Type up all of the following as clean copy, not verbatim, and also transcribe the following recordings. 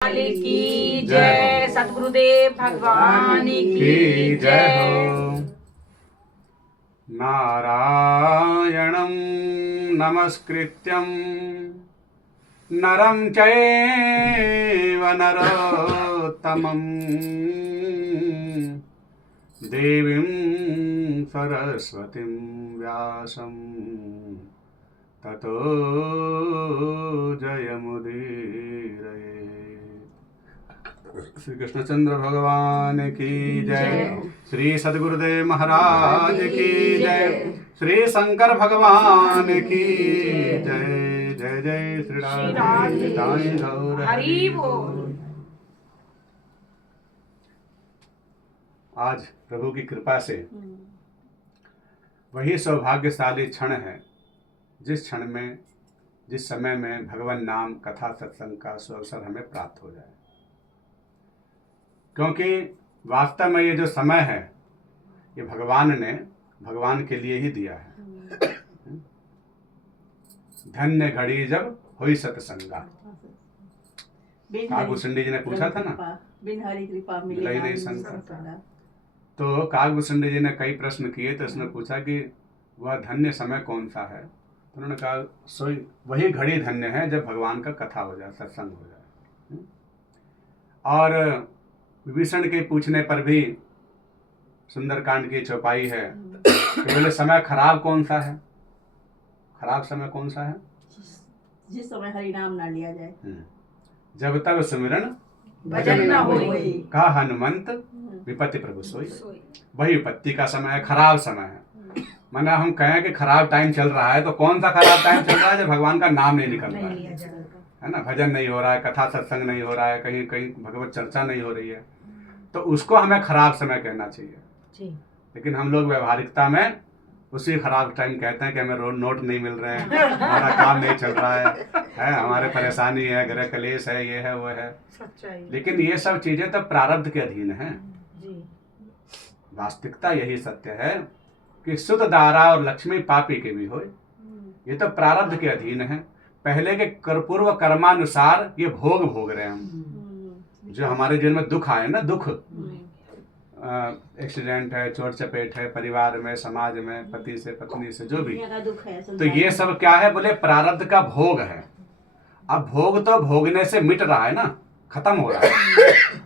की जय। सतगुरुदेव भगवान की जय हो। नारायणं नमस्कृत्यं नरं चैव नरोत्तमं देवीं सरस्वतीं व्यासं ततो जयमुदीरये। श्री कृष्णचंद्र भगवान की जय। श्री सद्गुरुदेव महाराज की जय। श्री शंकर भगवान की जय। जय जय श्री राधे गौर हरि बोल। आज प्रभु की कृपा से वही सौभाग्यशाली क्षण है जिस क्षण में जिस समय में भगवान नाम कथा सत्संग का सुअवसर हमें प्राप्त हो जाए, क्योंकि वास्तव में ये जो समय है ये भगवान के लिए ही दिया है। धन्य घड़ी जब हुई सत्संगा। काकभूषुंडी जी ने पूछा था ना, बिन हरि कृपा मिला ही नहीं संग। तो काकभूषुंडी जी ने कई प्रश्न किए तो उसने पूछा कि वह धन्य समय कौन सा है, तो उन्होंने कहा सोई वही घड़ी धन्य है जब भगवान का कथा हो जाए, सत्संग हो जाए। और विभीषण के पूछने पर भी सुंदरकांड की चौपाई है कि बोले समय खराब कौन सा है, खराब समय कौन सा है? जिस समय हरि नाम ना लिया जाए, जब तक सुमिरन भजन न होई, कहा हनुमंत विपत्ति प्रभु सोई। वही विपत्ति का समय है, खराब समय है। माना हम कहें कि खराब टाइम चल रहा है तो कौन सा खराब टाइम चल रहा है? जब भगवान का नाम नहीं निकल रहा है ना, भजन नहीं हो रहा है, कथा सत्संग नहीं हो रहा है, कहीं कहीं भगवत चर्चा नहीं हो रही है, तो उसको हमें खराब समय कहना चाहिए। लेकिन हम लोग व्यवहारिकता में उसी खराब टाइम कहते हैं कि हमें रोड नोट नहीं मिल रहे हैं, हमारा काम नहीं चल रहा है, हमारे परेशानी है, गृह कलेश है, ये है वो है। लेकिन ये सब चीजें तो प्रारब्ध के अधीन है। वास्तविकता यही सत्य है कि शुद्ध दारा और लक्ष्मी पापी के भी हो, ये तो प्रारब्ध के अधीन है। पहले के पूर्व कर्मानुसार ये भोग रहे हैं हम। जो हमारे जीवन में दुख आए ना, दुख एक्सीडेंट है, चोट चपेट है, परिवार में, समाज में, पति से पत्नी से, जो भी, तो ये सब क्या है? बोले प्रारब्ध का भोग है। अब भोग तो भोगने से मिट रहा है ना, खत्म हो रहा है।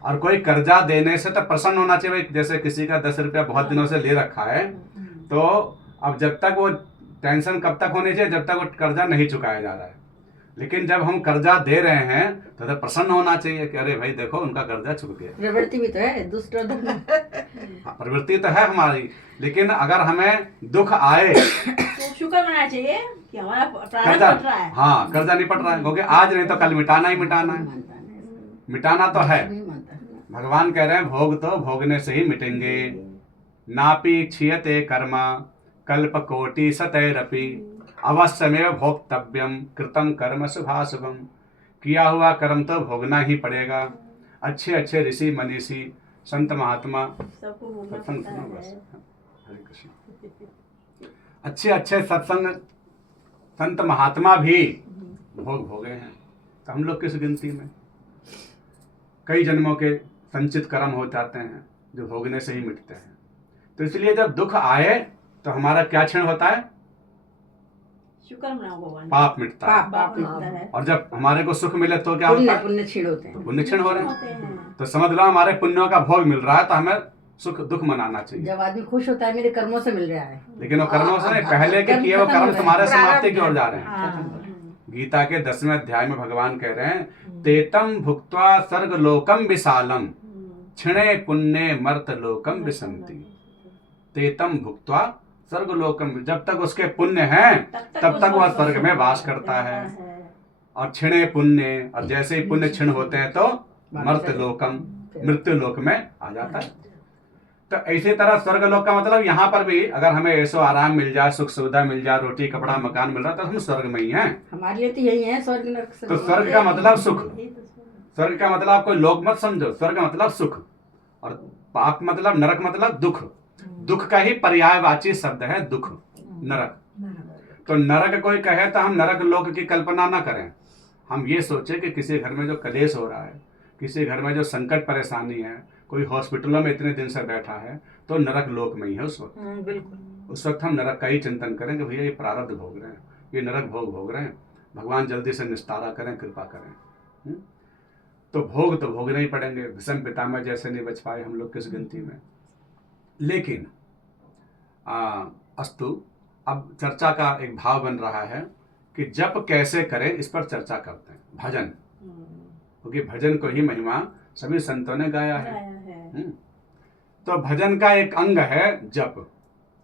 और कोई कर्जा देने से तो प्रसन्न होना चाहिए। जैसे किसी का 10 रुपया बहुत दिनों से ले रखा है, तो अब जब तक वो टेंशन कब तक होनी चाहिए? जब तक वो कर्जा नहीं चुकाया जा रहा है। लेकिन जब हम कर्जा दे रहे हैं तो प्रसन्न होना चाहिए कि अरे भाई देखो उनका कर्जा चुक गया। प्रवृत्ति भी तो है, दुष्ट प्रवृत्ति तो है हमारी, लेकिन अगर हमें दुख आए तो शुक्र मनाना चाहिए कि हमारा कर्जा निपट रहा है। हाँ, कर्जा निपट रहा है, क्योंकि आज नहीं तो कल मिटाना ही मिटाना है। मिटाना तो है। भगवान कह रहे हैं भोग तो भोगने से ही मिटेंगे। नापी क्षीयते कर्मा कल्प कोटि सतैरपि अवश्यमेव भोक्तव्यम कृतम कर्म शुभाशुभम। किया हुआ कर्म तो भोगना ही पड़ेगा। अच्छे अच्छे ऋषि मनीषी संत महात्मा, सत्संग सुनो बस, हरे कृष्ण, अच्छे अच्छे सत्संग संत महात्मा भी भोग भोगे हैं, तो हम लोग किस गिनती में? कई जन्मों के संचित कर्म हो जाते हैं जो भोगने से ही मिटते हैं। तो इसलिए जब दुख आए तो हमारा क्या क्षण होता है? शुक्र मनाओ भगवान, पाप मिटता है। पाप मिटता है। और जब हमारे को सुख मिले तो क्या होता है? पुण्य क्षीण होते हैं। पुण्य क्षीण हो रहे हैं। तो समझ लो हमारे पुण्यों का भोग मिल रहा है, तो हमें सुख दुख मनाना चाहिए। जब आदमी खुश होता है मेरे कर्मों से मिल रहा है, लेकिन वो कर्मों से नहीं, पहले के किए वो कर्म तुम्हारे समाप्ति की ओर जा रहे हैं। गीता के 10वें अध्याय में भगवान कह रहे हैं तेतम भुक्त्वा स्वर्ग लोकम विशालम क्षणे पुण्य मर्त लोकम विसंति। तेतम भुक्त्वा स्वर्ग लोकम, जब तक उसके पुण्य हैं तब तक वह स्वर्ग में वास करता है। और क्षणे पुण्य, और जैसे ही पुण्य क्षीण होते हैं तो मर्त लोकम, मृत्यु लोक में आ जाता है। तो इसी तरह स्वर्ग लोक का मतलब यहाँ पर भी अगर हमें ऐसो आराम मिल जाए, सुख सुविधा मिल जाए, रोटी कपड़ा मकान मिल रहा है, तो हम स्वर्ग में ही हैं। हमारे लिए तो यही है स्वर्ग नरक। तो स्वर्ग का मतलब सुख, स्वर्ग का मतलब आप कोई लोग मत समझो, स्वर्ग का मतलब सुख, और पाप मतलब नरक मतलब दुख। दुख का ही पर्यायवाची शब्द है दुख, नरक। तो नरक कोई कहे तो हम नरक लोक की कल्पना ना करें। हम ये सोचे कि किसी घर में जो कलेश हो रहा है, किसी घर में जो संकट परेशानी है, कोई हॉस्पिटलों में इतने दिन से बैठा है, तो नरक लोक में ही है उस वक्त। बिल्कुल। उस वक्त हम नरक का ही चिंतन करें कि भैया ये प्रारब्ध भोग रहे हैं, ये नरक भोग रहे हैं, भगवान जल्दी से निस्तारा करें, कृपा करें। तो भोगने ही पड़ेंगे। भीष्म पितामह जैसे नहीं बच पाए हम लोग किस गिनती में। लेकिन अस्तु, अब चर्चा का एक भाव बन रहा है कि जप कैसे करें, इस पर चर्चा करते हैं। भजन, क्योंकि भजन को ही महिमा सभी संतों ने गाया है। तो भजन का एक अंग है जप।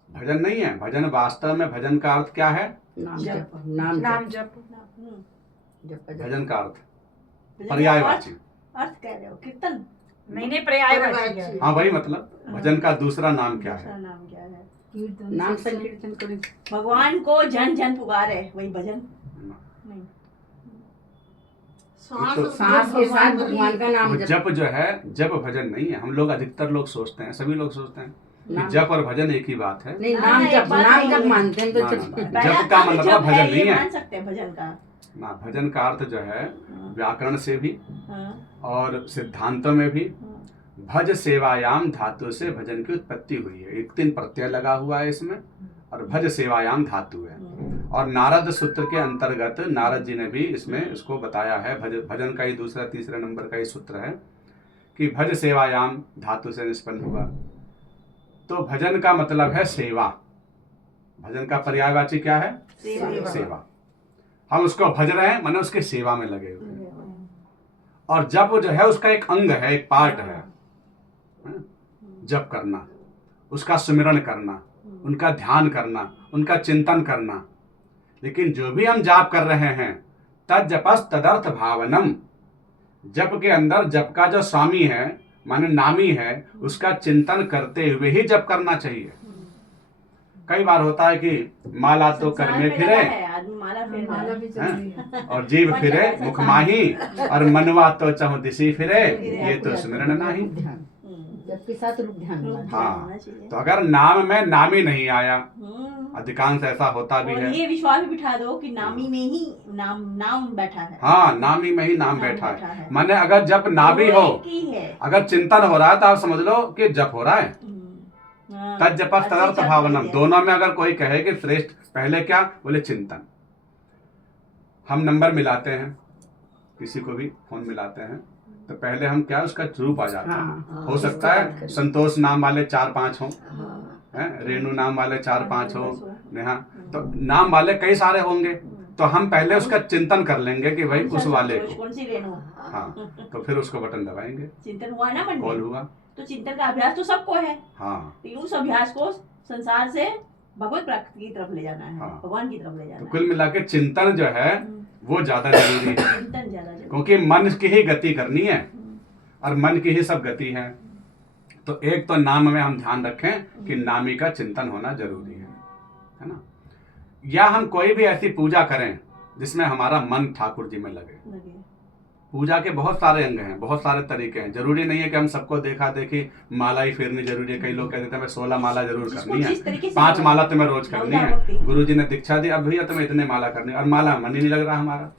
भजन नहीं है, भजन वास्तव में भजन का अर्थ क्या है? नाम जप। भजन का अर्थ पर्यायवाची। अर्थ कह रहे हो कीर्तन? नहीं, पर्यायवाची है। हाँ वही मतलब, भजन का दूसरा नाम क्या है? नाम क्या है? नाम संकीर्तन करें, भगवान को जन जन पुकारे, वही भजन नहीं। सांस के साथ भगवान का नाम तो जप जो है, जप भजन नहीं है। हम लोग अधिकतर लोग सोचते हैं, सभी लोग सोचते हैं कि जप और भजन एक ही बात है। नहीं, नाम जप मानते हैं। तो जप का मतलब भजन नहीं है। मान सकते हैं भजन का ना, भजन का अर्थ जो है व्याकरण से भी और सिद्धांतों में भी भज सेवायाम धातु से भजन की उत्पत्ति हुई है। एक 3 प्रत्यय लगा हुआ है इसमें, और भज सेवायाम धातु है। और नारद सूत्र के अंतर्गत नारद जी ने भी इसमें इसको बताया है। भजन का ही दूसरा तीसरे नंबर का ही सूत्र है कि भज सेवायाम धातु से निष्पन्न हुआ। तो भजन का मतलब है सेवा। भजन का पर्यायवाची क्या है? सेवा। हम उसको भज रहे हैं, माने उसके सेवा में लगे हुए हैं। और जप जो है उसका एक अंग है, एक पार्ट है। जप करना, उसका सुमिरन करना, उनका ध्यान करना, उनका चिंतन करना। लेकिन जो भी हम जाप कर रहे हैं, तज्जपस तदर्थ भावनम, जप के अंदर जप का जो स्वामी है माने नामी है, उसका चिंतन करते हुए ही जप करना चाहिए। कई बार होता है कि माला तो कर में फिरे, और जीव फिरे मुख माही, और मनवा तो चहु दिशि फिरे, ये तो स्मरण नहीं। जप के साथ रूप ध्यान। हाँ, तो अगर नाम में नामी नहीं आया, अधिकांश ऐसा होता भी है। ये विश्वास भी बिठा दो कि नामी में ही नाम बैठा है। हाँ, नामी में ही नाम बैठा है। माने अगर जप ना भी हो, अगर चिंतन हो रहा है तो आप समझ लो कि जप हो रहा है। तज्जपस तदर्थ भावनम, दोनों में अगर कोई कहे कि श्रेष्ठ, पहले क्या बोले? चिंतन। हम नंबर मिलाते हैं, किसी को भी फोन मिलाते हैं, तो पहले हम क्या, उसका रूप आ जाता है। हो सकता है संतोष नाम वाले 4-5 हों, रेणु नाम वाले 4-5 हो, नेहा, तो नाम वाले कई सारे होंगे। तो हम पहले उसका चिंतन कर लेंगे कि भाई उस वाले को, कौन सी रेणु। हाँ, तो फिर उसको बटन दबाएंगे, चिंतन हुआ ना मन में, कॉल हुआ। तो चिंतन का अभ्यास तो सबको है। हाँ, तो उस अभ्यास को संसार से भगवत प्राप्ति की तरफ ले जाना है। हाँ। भगवान की तरफ ले जाना तो है। कुल मिला के चिंतन जो है वो ज्यादा जरूरी है, चिंतन ज्यादा जरूरी, क्योंकि मन की ही गति करनी है और मन की ही सब गति है। तो एक तो नाम में हम ध्यान रखें कि नामी का चिंतन होना जरूरी है ना। या हम कोई भी ऐसी पूजा करें जिसमें हमारा मन ठाकुर जी में लगे। पूजा के बहुत सारे अंग हैं, बहुत सारे तरीके हैं। जरूरी नहीं है कि हम सबको देखा देखी माला ही फेरनी जरूरी है। कई लोग कहते हैं 16 माला जरूर करनी है, 5 माला तुम्हें रोज करनी है, गुरुजी ने दीक्षा दी, अब भैया तुम्हें इतने माला करनी है, और माला मन ही नहीं लग रहा हमारा।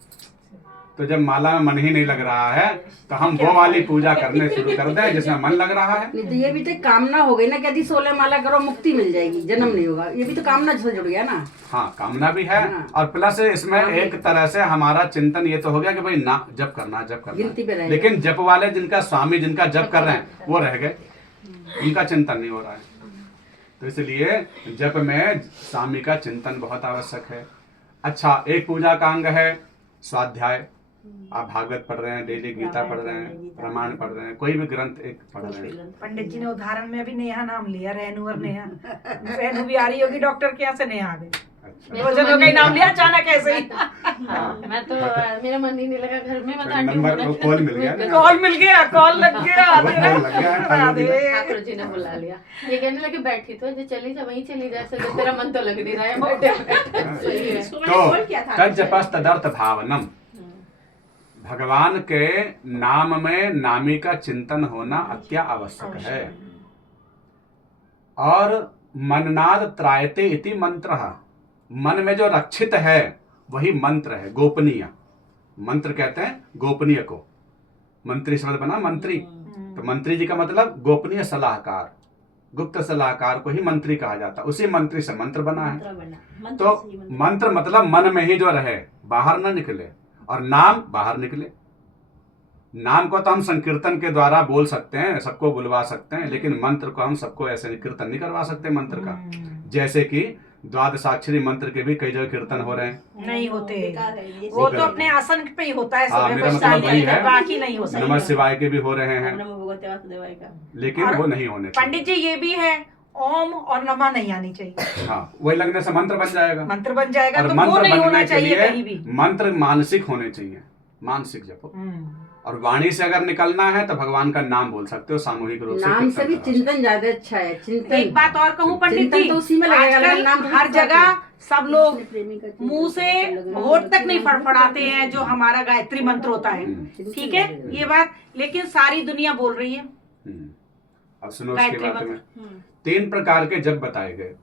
तो जब माला में मन ही नहीं लग रहा है तो हम वो वाली पूजा करने शुरू कर दें जिसमें मन लग रहा है। नहीं तो ये भी तो कामना हो गई ना कि यदि 16 माला करो मुक्ति मिल जाएगी, जन्म नहीं होगा। ये भी तो कामना से जुड़ गया ना। हाँ, कामना भी है, और प्लस इसमें एक तरह से हमारा चिंतन ये तो हो गया कि भाई ना जप करना गिनती पे रहेगा। लेकिन जप वाले जिनका स्वामी जिनका जप कर रहे हैं वो रह गए, उनका चिंतन नहीं हो रहा है। तो इसलिए जप में स्वामी का चिंतन बहुत आवश्यक है। अच्छा, एक पूजा का अंग है स्वाध्याय। आप भागवत पढ़ रहे हैं, डेली गीता पढ़ रहे हैं, रामायण पढ़ रहे हैं, कोई भी ग्रंथ एक पढ़ रहे हैं। पंडित जी ने उदाहरण में भी नेहा नाम लिया, रेणु और नेहा। रेणु भी आ रही होगी डॉक्टर के यहाँ से, नेहा आ गई। भोजनों का नाम लिया अचानक ऐसे ही। मैं तो मेरा मन ही नहीं लगा घर में, मैं नंबर कॉल मिल गया, कॉल मिल गया, कॉल लग गया। ठाकुर जी ने बुला लिया। ये कहने लगे बैठी तो जो चली जा वहीं चली जा, सर तेरा मन तो लग नहीं रहा है बैठे। तो तज्जपस तदर्थ भावनम, भगवान के नाम में नामी का चिंतन होना अत्य आवश्यक है। और मननाद त्रायते इति मंत्र, मन में जो रक्षित है वही मंत्र है, गोपनीय। मंत्र कहते हैं गोपनीय को, मंत्री शब्द बना मंत्री। तो मंत्री जी का मतलब गोपनीय सलाहकार, गुप्त सलाहकार को ही मंत्री कहा जाता है। उसी मंत्री से मंत्र बना है। मंत्र बना, मंत्र तो से ही मंत्र। मंत्र मतलब मन में ही जो रहे, बाहर ना निकले, और नाम बाहर निकले। नाम को तो हम संकीर्तन के द्वारा बोल सकते हैं, सबको बुलवा सकते हैं, लेकिन मंत्र को हम सबको ऐसे कीर्तन नहीं करवा सकते मंत्र का। जैसे कि द्वादशाक्षरी मंत्र के भी कई जगह कीर्तन हो रहे हैं, नहीं होते, बेकार है ये। वो तो अपने आसन पे ही होता है, हाँ, सुबह मेरा बजता मतलब वही है, है। बाकी नहीं होता। नमः शिवाय के भी हो रहे हैं, नमो भगवते वासुदेवाय का। लेकिन और वो नहीं होने चाहिए। पंडित जी ये भी है, ओम और नमा नहीं आनी चाहिए, हाँ, वही लगने से मंत्र बन जाएगा। मंत्र बन जाएगा। और तो वो मंत्र नहीं होना बनने के चाहिए कहीं लिए भी। मंत्र मानसिक होने चाहिए, मानसिक जपो। और वाणी से अगर निकलना है तो भगवान का नाम बोल सकते हो सामूहिक रूप से। नाम से भी कीर्तन करो। चिंतन ज्यादा अच्छा है। चिंतन, एक बात और कहूँ पंडित चिंतन जी, तो उसी में लगेगा, आजकल लेकिन नाम हर जगह सब लोग मुंह मुंह से होठ तक नहीं फड़फड़ाते हैं जो हमारा गायत्री मंत्र होता है, ठीक है ये बात, लेकिन सारी दुनिया बोल रही है। अब सुनो उसके गायत्री बाद में हम्म, 3 प्रकार के जप बताए गए,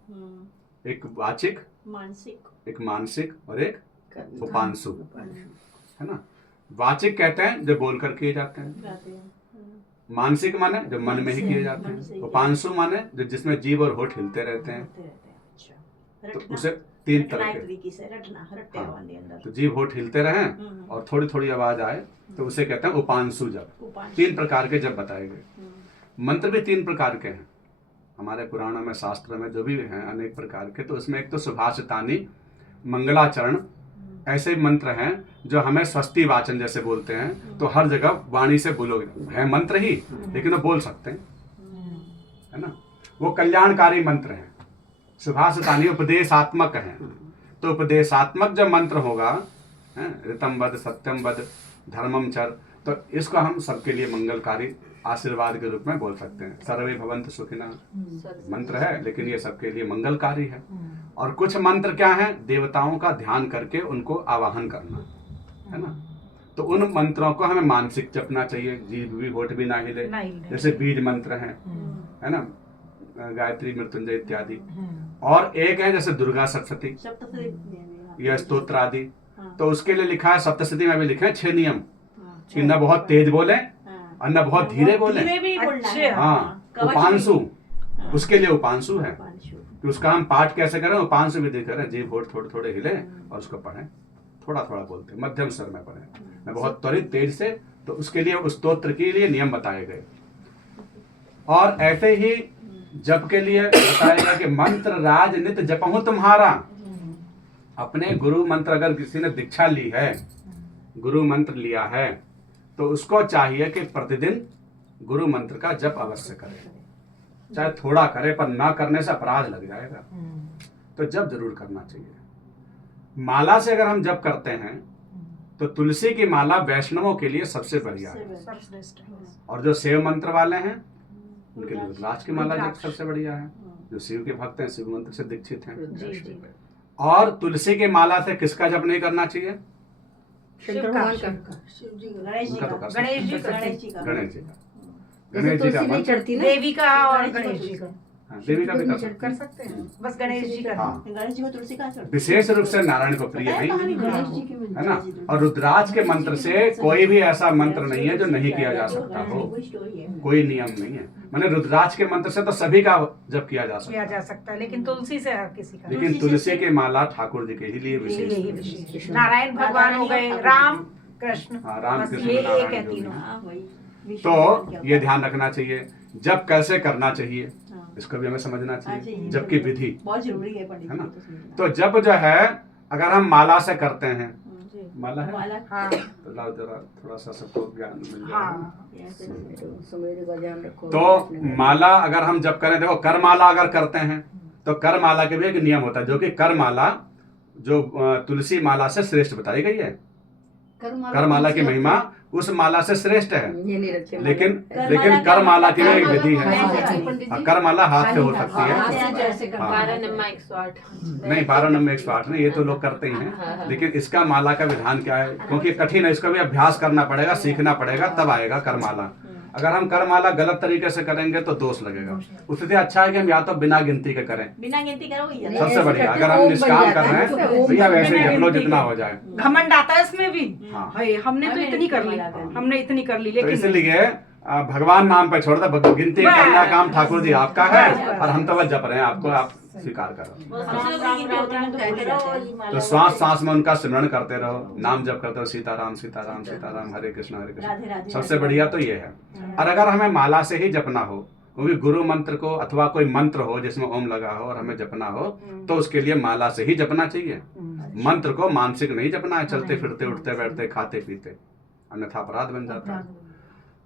एक वाचिक, मानसिक, एक मानसिक और एक उपांशु, है ना। वाचिक कहते हैं जो बोलकर किए जाते हैं, गाते हैं। मानसिक माने जो मन में ही किए जाते मन से हैं, ही। उपांशु माने जो जिसमें जीभ और होठ हिलते रहते हैं। होते रहते हैं। अच्छा। तो रटना, उसे 3 रटना तरह एक के, तरीके से रटना, रट्टे हाँ। वाले अंदर। तो जीभ होठ हिलते रहें और थोड़ी थोड़ी आवाज आए तो उसे कहते हैं उपांशु जप। उपांश। 3 प्रकार के जप बताए गए। हम्म, मंत्र भी 3 प्रकार के हैं हमारे पुराणों में, शास्त्र में जो भी हैं अनेक प्रकार के। तो उसमें एक तो सुभाषितानी, मंगलाचरण, ऐसे मंत्र हैं जो हमें स्वस्ति वाचन जैसे बोलते हैं। तो हर जगह वाणी से बोलोगे, है मंत्र ही लेकिन वो बोल सकते हैं, है ना। वो कल्याणकारी मंत्र हैं। सुभाषितानी उपदेशात्मक हैं। तो उपदेशात्मक जब मंत्र होगा, ऋतम वद, सत्यम वद, धर्मम चर, तो इसको हम सबके लिए मंगलकारी आशीर्वाद के रूप में बोल सकते हैं। सर्वे भवन्तु सुखिनः मंत्र है, लेकिन ये सबके लिए मंगलकारी है। और कुछ मंत्र क्या है, देवताओं का ध्यान करके उनको आवाहन करना, है ना। तो उन मंत्रों को हमें मानसिक जपना चाहिए, जीभ भी होठ भी ना हिले। जैसे बीज मंत्र हैं, है ना, गायत्री, मृत्युंजय इत्यादि। और एक है जैसे दुर्गा सप्तशती सप्तशती देवी, या स्तोत्र आदि। हाँ। तो उसके लिए लिखा है, सप्तशती में भी लिखे हैं 6 नियम हाँ। कि न बहुत तेज बोले हाँ। और न बहुत धीरे बोले। धीरे भी बोलना है। अच्छा। हाँ, कवच भी। उपांशु, हाँ। उसके लिए उपांशु है उपांशु। कि उसका हम पाठ कैसे करें, उपांशु विधि करें, जीभ होठ थोड़े थोड़े हिले और उसको पढ़ें, थोड़ा थोड़ा बोलते, मध्यम स्वर में पढ़ें, मैं बहुत त्वरित तेज से। तो उसके लिए उस स्तोत्र के लिए नियम बताए गए। और ऐसे ही जप के लिए बताया गया कि मंत्र राज नित जपहु तुम्हारा। अपने गुरु मंत्र अगर किसी ने दीक्षा ली है, गुरु मंत्र लिया है, तो उसको चाहिए कि प्रतिदिन गुरु मंत्र का जप अवश्य करे, चाहे थोड़ा करे, पर ना करने से अपराध लग जाएगा। तो जप जरूर करना चाहिए। माला से अगर हम जप करते हैं तो तुलसी की माला वैष्णवों के लिए सबसे बढ़िया है। सर्वश्रेष्ठ है। और जो शिव मंत्र वाले हैं उनके लिए रुद्राक्ष की माला जप सबसे बढ़िया है। जो शिव के भक्त हैं, शिव मंत्र से दीक्षित हैं। जी जी। और तुलसी की माला से किसका जप नहीं करना चाहिए? शंकर भगवान का। शिव जी, गणेश जी उनका तो का। कर सकते गणेश जी हैं। का। गणेश जी का। गणेश जी का, जैसे गणेश जी का तुलसी नहीं मंत्र, चढ़ती ना, देवी का और गणेश जी का हाँ, देवी का भी कर सकते कर हैं। सकते हैं, बस गणेश जी का हाँ, गणेश जी को तुलसी का चढ़- विशेष रूप से नारायण को प्रिय बताया कहानी नहीं, गणेश जी की है ना। और रुद्राक्ष के मंत्र से कोई भी ऐसा मंत्र नहीं है जो नहीं किया जा सकता हो, कोई स्टोरी है। कोई नियम नहीं है। मैंने रुद्राक्ष के मंत्र से तो सभी का जप किया जा सकता किया है, जा सकता है, लेकिन तुलसी से हर किसी का। लेकिन तुलसी की माला ठाकुर जी के ही लिए यही विशेष। विशेष। नारायण भगवान हो गए, राम कृष्ण, हाँ, राम बस कृष्ण ये नारायण एक है जो भी तीनों। हैं। हाँ, वही। विष्णु तो भगवान क्या ये होता ध्यान रखना चाहिए, जब कैसे करना चाहिए हाँ। इसको भी हमें समझना अच्छा, चाहिए, ये जब की विधि, बहुत जरूरी है पंडित है ना। जी, तो समझना। तो जब जो है अगर हम माला से करते हैं, जी। माला है माला हाँ तो लाओ जरा थोड़ा सा सबको ज्ञान मिल जाएगा। हाँ ऐसे- सुमेरु का ध्यान रखो। तो माला अगर हम जब करें, देखो कर माला अगर करते हैं तो कर माला के भी एक नियम होता है, जो कि कर माला जो तुलसी माला से श्रेष्ठ बताई गई है। कर माला की महिमा उस माला से श्रेष्ठ है, ये नहीं रखे लेकिन कर लेकिन माला कर माला की भी एक कर विधि माला है। कौन सी है, पंडित हाँ, जी? कर माला हाथ से हो हाथ सकती हाथ से है। जैसे हाँ। 12 नंबर 108। नहीं, 12 नंबर 108 नहीं, ये तो लोग करते ही हैं, लेकिन इसका माला का विधान क्या है, क्योंकि कठिन है, इसका भी अभ्यास करना पड़ेगा, सीखना पड़ेगा, तब आएगा कर माला। अगर हम करमाला गलत तरीके से करेंगे तो दोष लगेगा। उससे अच्छा है कि हम या तो बिना गिनती के करें, बिना गिनती करो वही है। सबसे बढ़िया। अगर हम निष्काम कर रहे हैं भैया वैसे ही जप लो जितना हो जाए। घमंड आता है इसमें भी। हाँ। भाई हमने तो इतनी कर ली, हमने इतनी कर ली, तो लेकिन इसलिए भगवान नाम पे छोड़ दो, गिनती करना काम ठाकुर जी आपका है और हम तो बस जप रहे हैं, आपको आप स्वीकार करो। हमसे लोग गिनती होती है तो कहते जाते हैं। तो श्वास सांस में उनका सिमरण करते रहो, नाम जप करते रहो, सीताराम सीताराम सीताराम, हरे कृष्ण हरे राधे कृष्ण। राधे। सबसे बढ़िया तो ये है। और अगर हमें माला से ही जपना हो, वो भी गुरु मंत्र को अथवा कोई मंत्र हो जिसमें ओम लगा हो और हमें जपना हो, तो उसके लिए माला से ही जपना चाहिए। मंत्र को मानसिक नहीं जपना है, चलते फिरते उठते बैठते खाते पीते, अन्यथा अपराध बन जाता है।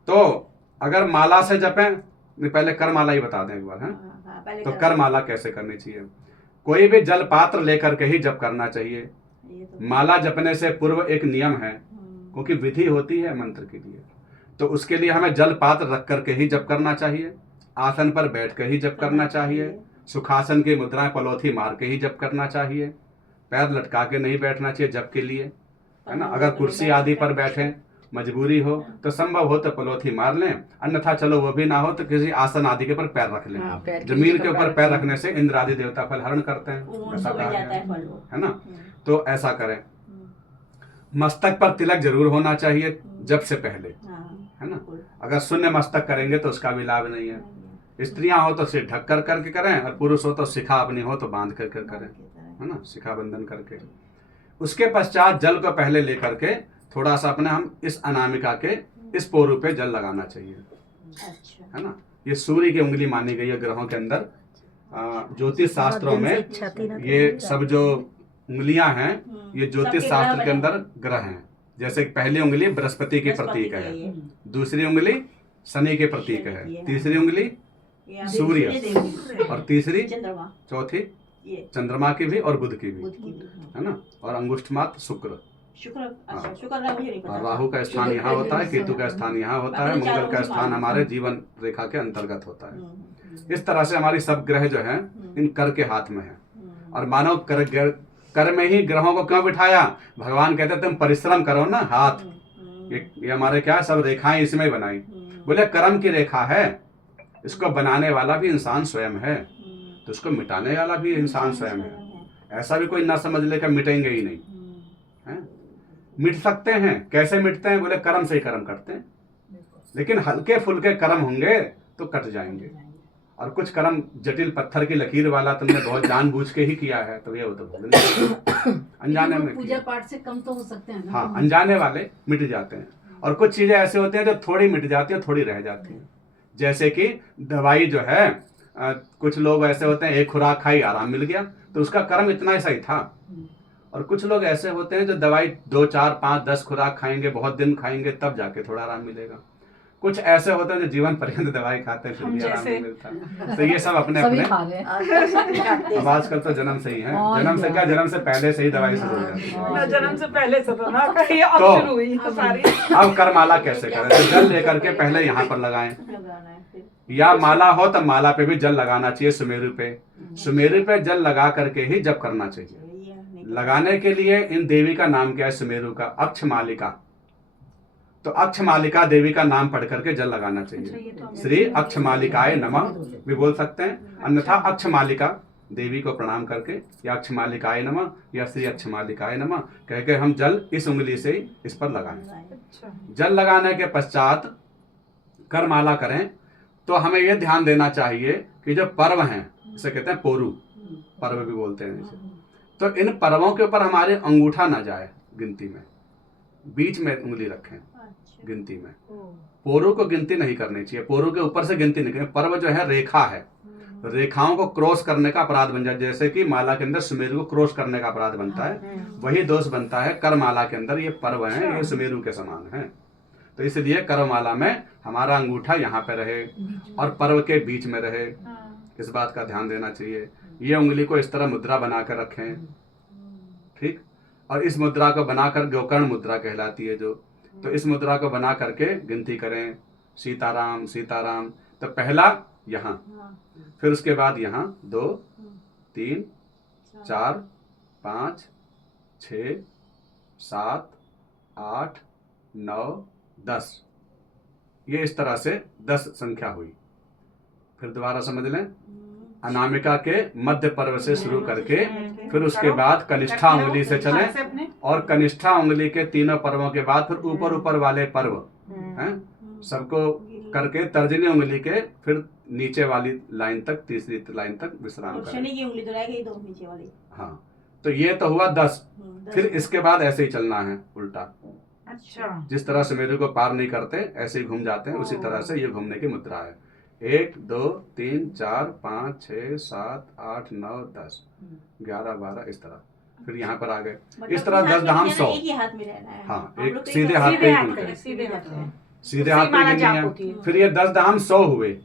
तो अगर माला से जपें, पहले कर माला ही बता दें एक बार है। पहले तो कर माला कैसे करनी चाहिए? कोई भी जल पात्र लेकर के ही जप करना चाहिए। माला जपने से पूर्व एक नियम है, क्योंकि विधि होती है मंत्र के लिए, तो उसके लिए हमें जल पात्र रख करके ही जप करना चाहिए, आसन पर बैठ कर ही जप करना चाहिए, सुखासन की मुद्राएं पलोथी मार के ही जप करना चाहिए, पैर लटका के नहीं बैठना चाहिए जप के लिए, है ना। अगर कुर्सी आदि पर बैठे, मजबूरी हो तो संभव हो तो पलोथी मार लें, अन्यथा चलो वो भी ना हो तो किसी आसन आदि के ऊपर पैर रख लें। जमीन के ऊपर पैर रखने से इंद्र आदि देवता फल हरण करते हैं, ऐसा कहा गया है ना। तो ऐसा करें। मस्तक पर तिलक जरूर होना चाहिए जब से पहले, है ना। अगर शून्य मस्तक करेंगे तो उसका भी लाभ नहीं है। स्त्रियां हो तो सिर ढक कर करके करें, और पुरुष हो तो शिखा अपनी हो तो बांध कर करें, है ना, शिखा बंधन करके। उसके पश्चात जल को पहले लेकर के थोड़ा सा अपने हम इस अनामिका के इस पोरू पे जल लगाना चाहिए, है ना। ये सूर्य की उंगली मानी गई है ग्रहों के अंदर। ज्योतिष शास्त्रों में ये सब जो उंगलियां हैं, ये ज्योतिष शास्त्र के अंदर ग्रह हैं। जैसे पहली उंगली बृहस्पति के प्रतीक है, दूसरी उंगली शनि के प्रतीक है, तीसरी उंगली सूर्य, और तीसरी चौथी चंद्रमा की भी और बुध की भी, है ना। और अंगुष्ठ मात्र शुक्र। और राहु का स्थान यहाँ होता है, केतु का स्थान यहाँ होता है, मंगल का स्थान हमारे जीवन रेखा के अंतर्गत होता है। इस तरह से हमारी सब ग्रह जो हैं इन कर के हाथ में है। और मानव कर में ही ग्रहों को क्यों बिठाया? भगवान कहते तुम परिश्रम करो ना, हाथ ये हमारे क्या सब रेखाएं इसमें बनाई। बोले कर्म की रेखा है, इसको बनाने वाला भी इंसान स्वयं है, तो इसको मिटाने वाला भी इंसान स्वयं है। ऐसा भी कोई ना समझ ले कि मिटेंगे ही नहीं है। मिट सकते हैं। कैसे मिटते हैं? बोले कर्म से ही कर्म करते हैं, लेकिन हल्के फुल्के कर्म होंगे तो कट जाएंगे। और कुछ कर्म जटिल पत्थर की लकीर वाला तुमने बहुत जानबूझ के ही किया है, तो ये वो तो भोगने अनजाने में पूजा पाठ से कम तो हो सकते हैं ना। हाँ, अनजाने वाले मिट जाते हैं। और कुछ चीजें ऐसे होती हैं जो थोड़ी मिट जाती हैं, थोड़ी रह जाती हैं। जैसे कि दवाई जो है, कुछ लोग ऐसे होते हैं एक खुराक खाई आराम मिल गया, तो उसका कर्म इतना ऐसा ही था। और कुछ लोग ऐसे होते हैं जो दवाई 2, 4, 5, 10 खुराक खाएंगे, बहुत दिन खाएंगे, तब जाके थोड़ा आराम मिलेगा। कुछ ऐसे होते हैं जो जीवन पर्यंत दवाई खाते हैं, फिर भी आराम नहीं मिलता। तो ये सब अपने अपने अब आजकल तो जन्म से ही है। जन्म से क्या, जन्म से पहले से ही दवाई शुरू हो जाती है। जन्म से पहले से तो ना कहीं, अब तो शुरू हुई है सारी। अब करमाला कैसे करें? तो जल लेकर के पहले यहाँ पर लगाएं, या माला हो तो माला पे भी जल लगाना चाहिए। सुमेरु पे, सुमेरु पे जल लगा करके ही जप करना चाहिए। लगाने के लिए इन देवी का नाम क्या है? सुमेरु का अक्ष मालिका। तो अक्ष मालिका देवी का नाम पढ़ करके जल लगाना चाहिए। श्री अक्ष मालिकाए नमः भी बोल सकते हैं, अन्यथा अक्ष मालिका देवी को प्रणाम करके या अक्ष मालिकाए नमः या श्री अक्ष मालिकाए नमः कह के हम जल इस उंगली से इस पर लगाएं। जल लगाने के पश्चात करमाला करें तो हमें यह ध्यान देना चाहिए कि जो पर्व हैं, इसे कहते हैं पोरू, पर्व भी बोलते हैं इसे, तो इन पर्वों के ऊपर हमारे अंगूठा ना जाए गिनती में, बीच में उंगली रखें गिनती में। पोरू को गिनती नहीं करनी चाहिए, पोरू के ऊपर से गिनती नहीं करनी। पर्व जो है रेखा है, रेखाओं को क्रॉस करने का अपराध बन जाए। जैसे कि माला के अंदर सुमेरु को क्रॉस करने का अपराध बनता है, वही दोष बनता है करमाला के अंदर। ये पर्व है, ये सुमेरु के समान है। तो इसलिए करमाला में हमारा अंगूठा यहाँ पे रहे और पर्व के बीच में रहे, इस बात का ध्यान देना चाहिए। ये उंगली को इस तरह मुद्रा बनाकर रखें, ठीक। और इस मुद्रा को बनाकर गोकर्ण मुद्रा कहलाती है जो, तो इस मुद्रा को बना करके गिनती करें सीताराम सीताराम। तो पहला यहाँ, फिर उसके बाद यहाँ 2, 3, 4, 5, 6, 7, 8, 9, 10, ये इस तरह से 10 संख्या हुई। फिर दोबारा समझ लें, अनामिका के मध्य पर्व से शुरू करके फिर उसके बाद कनिष्ठा उंगली से चले और कनिष्ठा उंगली के तीनों पर्वों के बाद फिर ऊपर ऊपर वाले पर्व हैं सबको करके तर्जनी उंगली के फिर नीचे वाली लाइन तक, तीसरी लाइन तक विश्राम और करें। शनि की उंगली तो रह गई 2 नीचे वाली। हाँ, तो ये तो हुआ 10। 10 फिर इसके बाद ऐसे ही चलना है उल्टा। अच्छा, जिस तरह से मेरे को पार नहीं करते ऐसे ही घूम जाते हैं, उसी तरह से ये घूमने की मुद्रा है। 1 2 3 4 5 6 7 8 9 10 11 12 इस तरह। फिर यहाँ पर आ गए मतलब इस तरह 10 धाम 100। एक ही हाथ में रहना है। हाँ, हम एक लोग तो सीधे एक हाथ सीधे पे हाथ गिनते पे, हैं। सीधे हाथ पे। सीधे हाथ पे माला गिननी जाप है। होती है। फिर ये 10 धाम 100 हुए।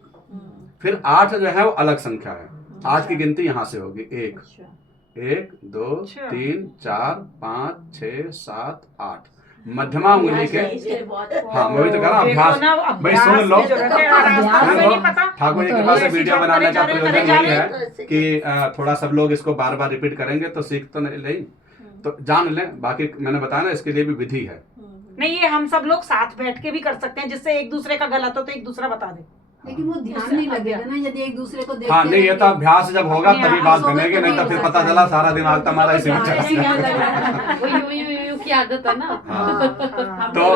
फिर 8 जो है वो अलग संख्या है। 8 की गिनती यहाँ से होगी। 1 अच्छा। 1 2 अच्छा। 3 4 5 6 7 8 मध्यमा उंगली के। हाँ, मैं वही तो कह रहा हूँ, अभ्यास। भाई सुन लो, हमें नहीं पता। ठाकुर जी के पास से वीडियो बनाने का प्रयोजन यही है कि थोड़ा सब लोग इसको बार बार रिपीट करेंगे तो सीख तो नहीं, तो जान लें। बाकी मैंने बताया ना, इसके लिए भी विधि है। नहीं, ये हम सब लोग साथ बैठ के भी कर सकते हैं, जिससे एक दूसरे का गलत हो तो एक दूसरा बता दे। लेकिन वो ध्यान नहीं लगेगा ना यदि एक दूसरे को देखते हाँ, नहीं, ये तो अभ्यास जब होगा तभी बात हाँ, बनेगी, नहीं तो फिर पता चला सारा दिमाग तो हमारा इसी में चला गया। वो यूं की आदत है ना। तो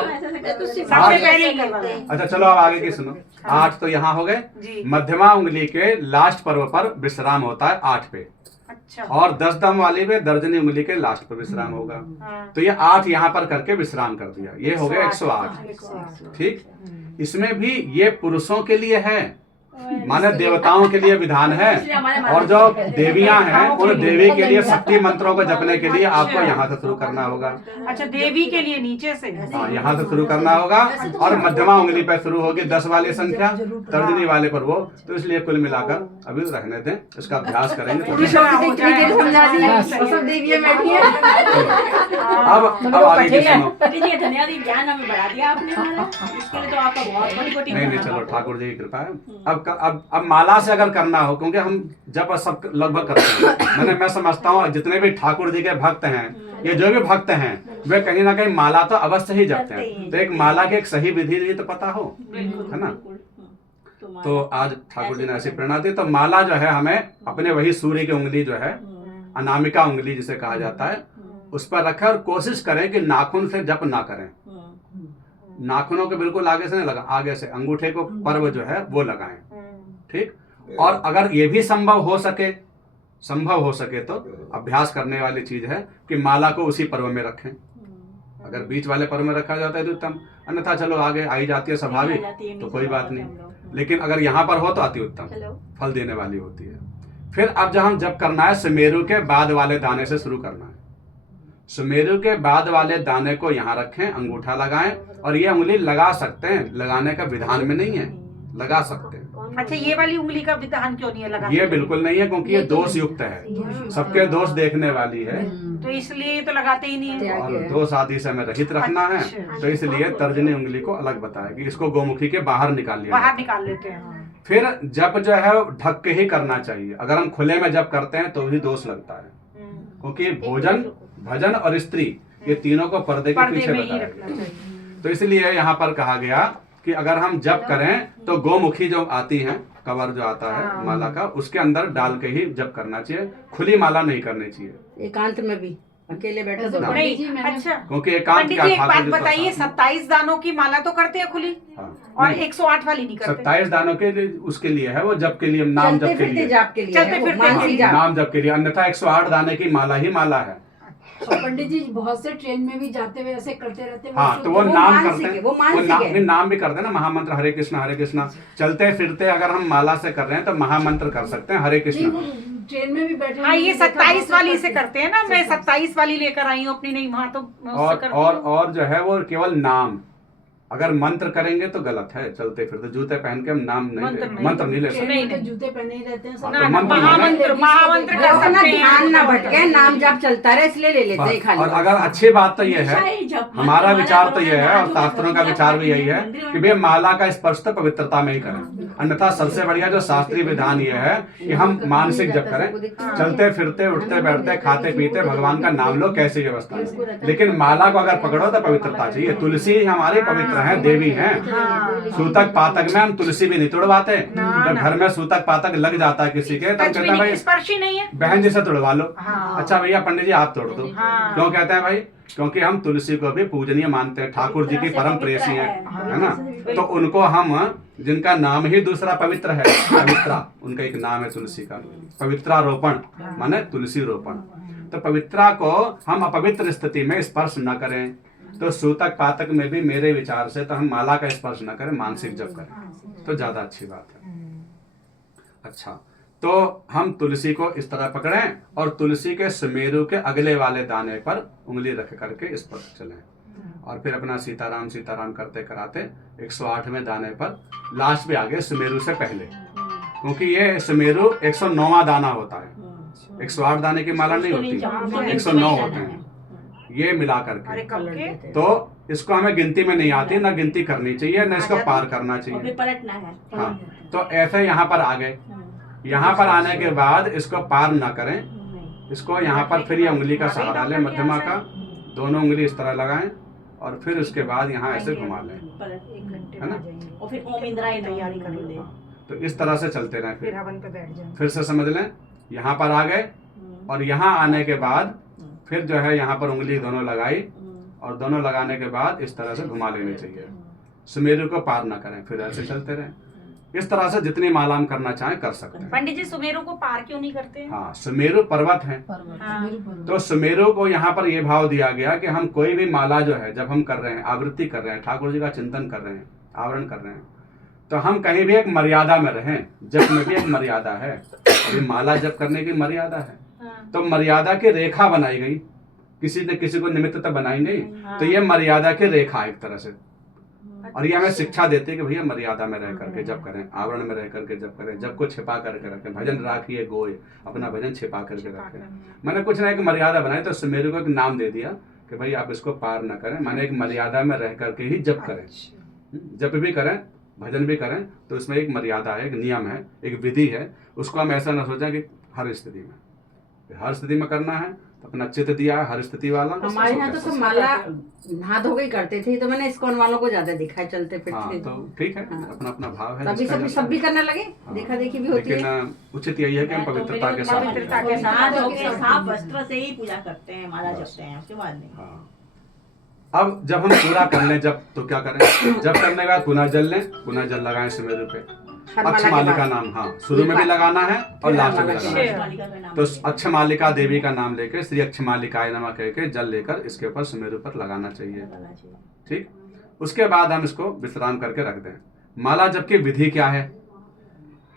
सबसे पहले ये वाला। अच्छा, चलो अब आगे की सुनो। 8 तो यहाँ हो गए। जी। मध्यमा उंगली के लास्ट पर्व पर विश्राम होता है 8 पे, अच्छा। और 10 दम वाली पे दर्जनी उंगली के लास्ट पर विश्राम होगा। हाँ। तो ये 8 यहाँ पर करके विश्राम कर दिया, ये हो गया 108। 108। ठीक, इसमें भी ये पुरुषों के लिए है, माने देवताओं के लिए विधान है, और जो देवियां हैं उन देवी के लिए शक्ति मंत्रों को जपने के लिए आपको यहाँ से शुरू करना होगा। अच्छा, देवी के लिए नीचे से। हाँ, यहाँ से शुरू करना होगा और मध्यमा उंगली पे शुरू होगी 10 वाली संख्या, तर्जनी वाले पर वो। तो इसलिए कुल मिलाकर अभी रहने दें, इसका अभ्यास करेंगे तो समझा दिया, सब देवियां बैठी हैं। अब आगे की सुनो। धन्यवाद, ज्ञान हमें बढ़ा दिया आपने हमारा। इसके लिए तो आपका बहुत बड़ी कोटि। नहीं, चलो, ठाकुर जी की कृपा है। अब माला से अगर करना हो, क्योंकि हम जब सब लगभग करते हैं, मैं समझता हूँ जितने भी ठाकुर जी के भक्त हैं, ये जो भी भक्त हैं, वे कहीं ना कहीं माला तो अवश्य ही जपते हैं। तो एक माला की एक सही विधि तो पता हो, है ना। तो आज ठाकुर जी ने ऐसी प्रेरणा दी। तो माला जो है हमें अपने वही सूर्य की उंगली जो है, अनामिका उंगली जिसे कहा जाता है, उस पर रखें और कोशिश करें कि नाखून से जप ना करें। नाखूनों के बिल्कुल आगे से नहीं लगा, आगे से अंगूठे को पर्व जो है वो लगाएं। ठीक, और अगर ये भी संभव हो सके तो अभ्यास करने वाली चीज है कि माला को उसी पर्व में रखें। अगर बीच वाले पर्व में रखा जाता है तो उत्तम, अन्यथा चलो आगे आई जाती है स्वाभाविक, तो कोई बात नहीं। लेकिन अगर यहाँ पर हो तो अति उत्तम, फल देने वाली होती है। फिर अब जब हम जप करना है, सुमेरु के बाद वाले दाने से शुरू करना है। सुमेरु के बाद वाले दाने को यहाँ रखें, अंगूठा लगाएं, और ये उंगली लगा सकते हैं, लगाने का विधान में नहीं है, लगा सकते हैं। अच्छा, ये वाली उंगली का विधान क्यों नहीं है लगा? ये बिल्कुल नहीं है, क्योंकि ये दोष युक्त है, सबके दोष देखने वाली है, तो इसलिए तो लगाते ही नहीं है। और दोष आदि से हमें रहित रखना है। तो इसलिए तर्जनी उंगली को अलग बताएगी, इसको गोमुखी के बाहर निकाल लिया, बाहर निकाल लेते हैं। फिर जप जो है ढक के ही करना चाहिए। अगर हम खुले में जप करते हैं तो भी दोष लगता है, क्योंकि भोजन, भजन और स्त्री, ये तीनों को पर्दे के पीछे बताया गया। तो इसलिए यहाँ पर कहा गया कि अगर हम जप करें तो गोमुखी जो आती है, कवर जो आता है माला का, उसके अंदर डाल के ही जप करना चाहिए, खुली माला नहीं करनी चाहिए। एकांत में भी अकेले बैठे तो नहीं। अच्छा, क्योंकि एकांत पंडित का जी एक बात ठाकुर जी तो बताइए, 27 दानों की माला तो करते हैं खुली, और 108 वाली नहीं करते? 27 दानों के लिए उसके लिए है, वो जप के लिए, नाम जप के लिए, जाप के लिए, चलते फिरते जाप, नाम जप के लिए। अन्यथा 108 दाने की माला ही माला है। और पंडित जी बहुत से ट्रेन में भी जाते हुए ऐसे करते रहते हैं। हाँ, तो वो नाम करते हैं, वो नाम भी करते हैं ना, महामंत्र हरे कृष्णा। चलते फिरते अगर हम माला से कर रहे हैं तो महामंत्र कर सकते हैं, हरे कृष्णा। ट्रेन में भी बैठे। हाँ, ये 27 वाली से करते हैं ना, मैं 27 वाली लेकर आई हूँ अपनी, नहीं वहाँ तो और जो है वो केवल नाम, अगर मंत्र करेंगे तो गलत है। चलते फिरते जूते पहन के हम नाम मंत्र नहीं ले सकते। नहीं, जूते पहने ही रहते हैं सब। महामंत्र कर सकते हैं, ध्यान ना भटके, नाम जब चलता रहे इसलिए ले लेते हैं खाली। और अगर अच्छी बात तो ये है, हमारा विचार तो ये है और शास्त्रों का विचार भी यही है कि भाई माला का स्पर्श तो पवित्रता में ही करें। अन्यथा सबसे बढ़िया जो शास्त्रीय विधान ये है कि हम मानसिक जप करें, चलते फिरते, उठते बैठते, खाते पीते भगवान का नाम लो, कैसी व्यवस्था है। लेकिन माला को अगर पकड़ो तो पवित्रता चाहिए। तुलसी हमारी पवित्र हैं, देवी हैं। सूतक पातक में हम तुलसी भी नहीं तोड़वाते। जब घर में सूतक पातक लग जाता है किसी के तो हम कहते हैं भाई स्पर्श ही नहीं है, बहन जी से तोड़वा लो। हाँ। अच्छा भैया पंडित जी आप तोड़ दो। हाँ। क्यों कहते हैं भाई? क्योंकि हम तुलसी को भी पूजनीय मानते हैं, ठाकुर जी की परम प्रेयसी है ना। तो उनको हम, जिनका नाम ही दूसरा पवित्र है, पवित्रा उनका एक नाम है तुलसी का, पवित्रारोपण माने तुलसी रोपण। तो पवित्रा को हम अपवित्र स्थिति में स्पर्श न करें। तो सूतक पातक में भी मेरे विचार से तो हम माला का स्पर्श न करें, मानसिक जप करें तो ज्यादा अच्छी बात है। अच्छा, तो हम तुलसी को इस तरह पकड़ें और तुलसी के सुमेरु के अगले वाले दाने पर उंगली रख करके इस पर चलें और फिर अपना सीताराम सीताराम करते कराते 108वें दाने पर लास्ट पे आगे सुमेरु से पहले, क्योंकि ये सुमेरु 109वां दाना होता है। 108 दाने की माला नहीं होती, 109 होते हैं ये मिला करके। तो इसको हमें गिनती में नहीं आती, ना गिनती करनी चाहिए, ना इसको पार करना चाहिए। पलटना है। हाँ, तो ऐसे यहाँ पर आ गए। यहाँ पर आने के बाद इसको पार ना करें, इसको यहाँ पर फिर ये उंगली का सहारा लें, मध्यमा का, दोनों उंगली इस तरह लगाएं और फिर उसके बाद यहाँ ऐसे घुमा लें, है ना। और फिर ओम इंद्राय तैयारी कर ले। तो इस तरह से चलते रहें। फिर हवन पे बैठ जाए। फिर से समझ लें, यहाँ पर आ गए और यहाँ आने के बाद फिर जो है यहाँ पर उंगली दोनों लगाई और दोनों लगाने के बाद इस तरह से घुमा लेनी चाहिए। सुमेरु को पार ना करें, फिर ऐसे चलते रहें। इस तरह से जितनी माला हम करना चाहें कर सकते हैं। पंडित जी सुमेरु को पार क्यों नहीं करते? हाँ, सुमेरु पर्वत है। तो सुमेरु को यहाँ पर ये भाव दिया गया कि हम कोई भी माला जो है जब हम कर रहे हैं, आवृत्ति कर रहे हैं, ठाकुर जी का चिंतन कर रहे हैं, आवरण कर रहे हैं, तो हम कहीं भी एक मर्यादा में रहें। जप में भी एक मर्यादा है, अभी माला जप करने की मर्यादा है। तो मर्यादा की रेखा बनाई गई, किसी ने किसी को निमित्त तो बनाई नहीं। तो ये मर्यादा की रेखा एक तरह से, और ये हमें शिक्षा देते हैं कि भैया मर्यादा में रह करके जप करें, आवरण में रह करके जप करें, जप को छिपा करके रखें, भजन राखिए गोय, अपना भजन छिपा करके रखें। मैंने कुछ ना एक मर्यादा बनाई, तो सुमेरु को एक नाम दे दिया कि भाई आप इसको पार ना करें, माने एक मर्यादा में रह करके ही जप करें। जप भी करें, भजन भी करें, तो इसमें एक मर्यादा है, एक नियम है, एक विधि है। उसको हम ऐसा ना सोचें कि हर स्थिति में करना है, तो अपना चित्त दिया है हर स्थिति वाला। हमारे यहाँ तो सब माला नहा धो के करते थे, तो मैंने इस्कॉन वालों को ज्यादा देखा है चलते फिरते। हाँ, तो ठीक है, अपना अपना भाव है। तभी सब भी करने लगे, देखा देखी भी होती है। लेकिन उचित यही है कि हम पवित्रता के साथ पवित्रता के साथ होके साफ वस्त्र से ही पूजा करते हैं, माला जपते हैं, उसके बाद नहीं। हाँ। अब जब हम पूरा कर लें जब, तो क्या करें? जब करने के बाद पुनः जल लें, पुनः जल लगाएं सुमेरु पे। अक्षमालिका नाम, हाँ, शुरू में भी लगाना है और लास्ट में लगाना है। तो अक्षमालिका देवी का नाम लेके श्री अक्षमालिकाय नमः कह के जल लेकर इसके ऊपर सुमेरु पर लगाना चाहिए। ठीक, उसके बाद हम इसको विश्राम करके रख दें। माला जप की विधि क्या है?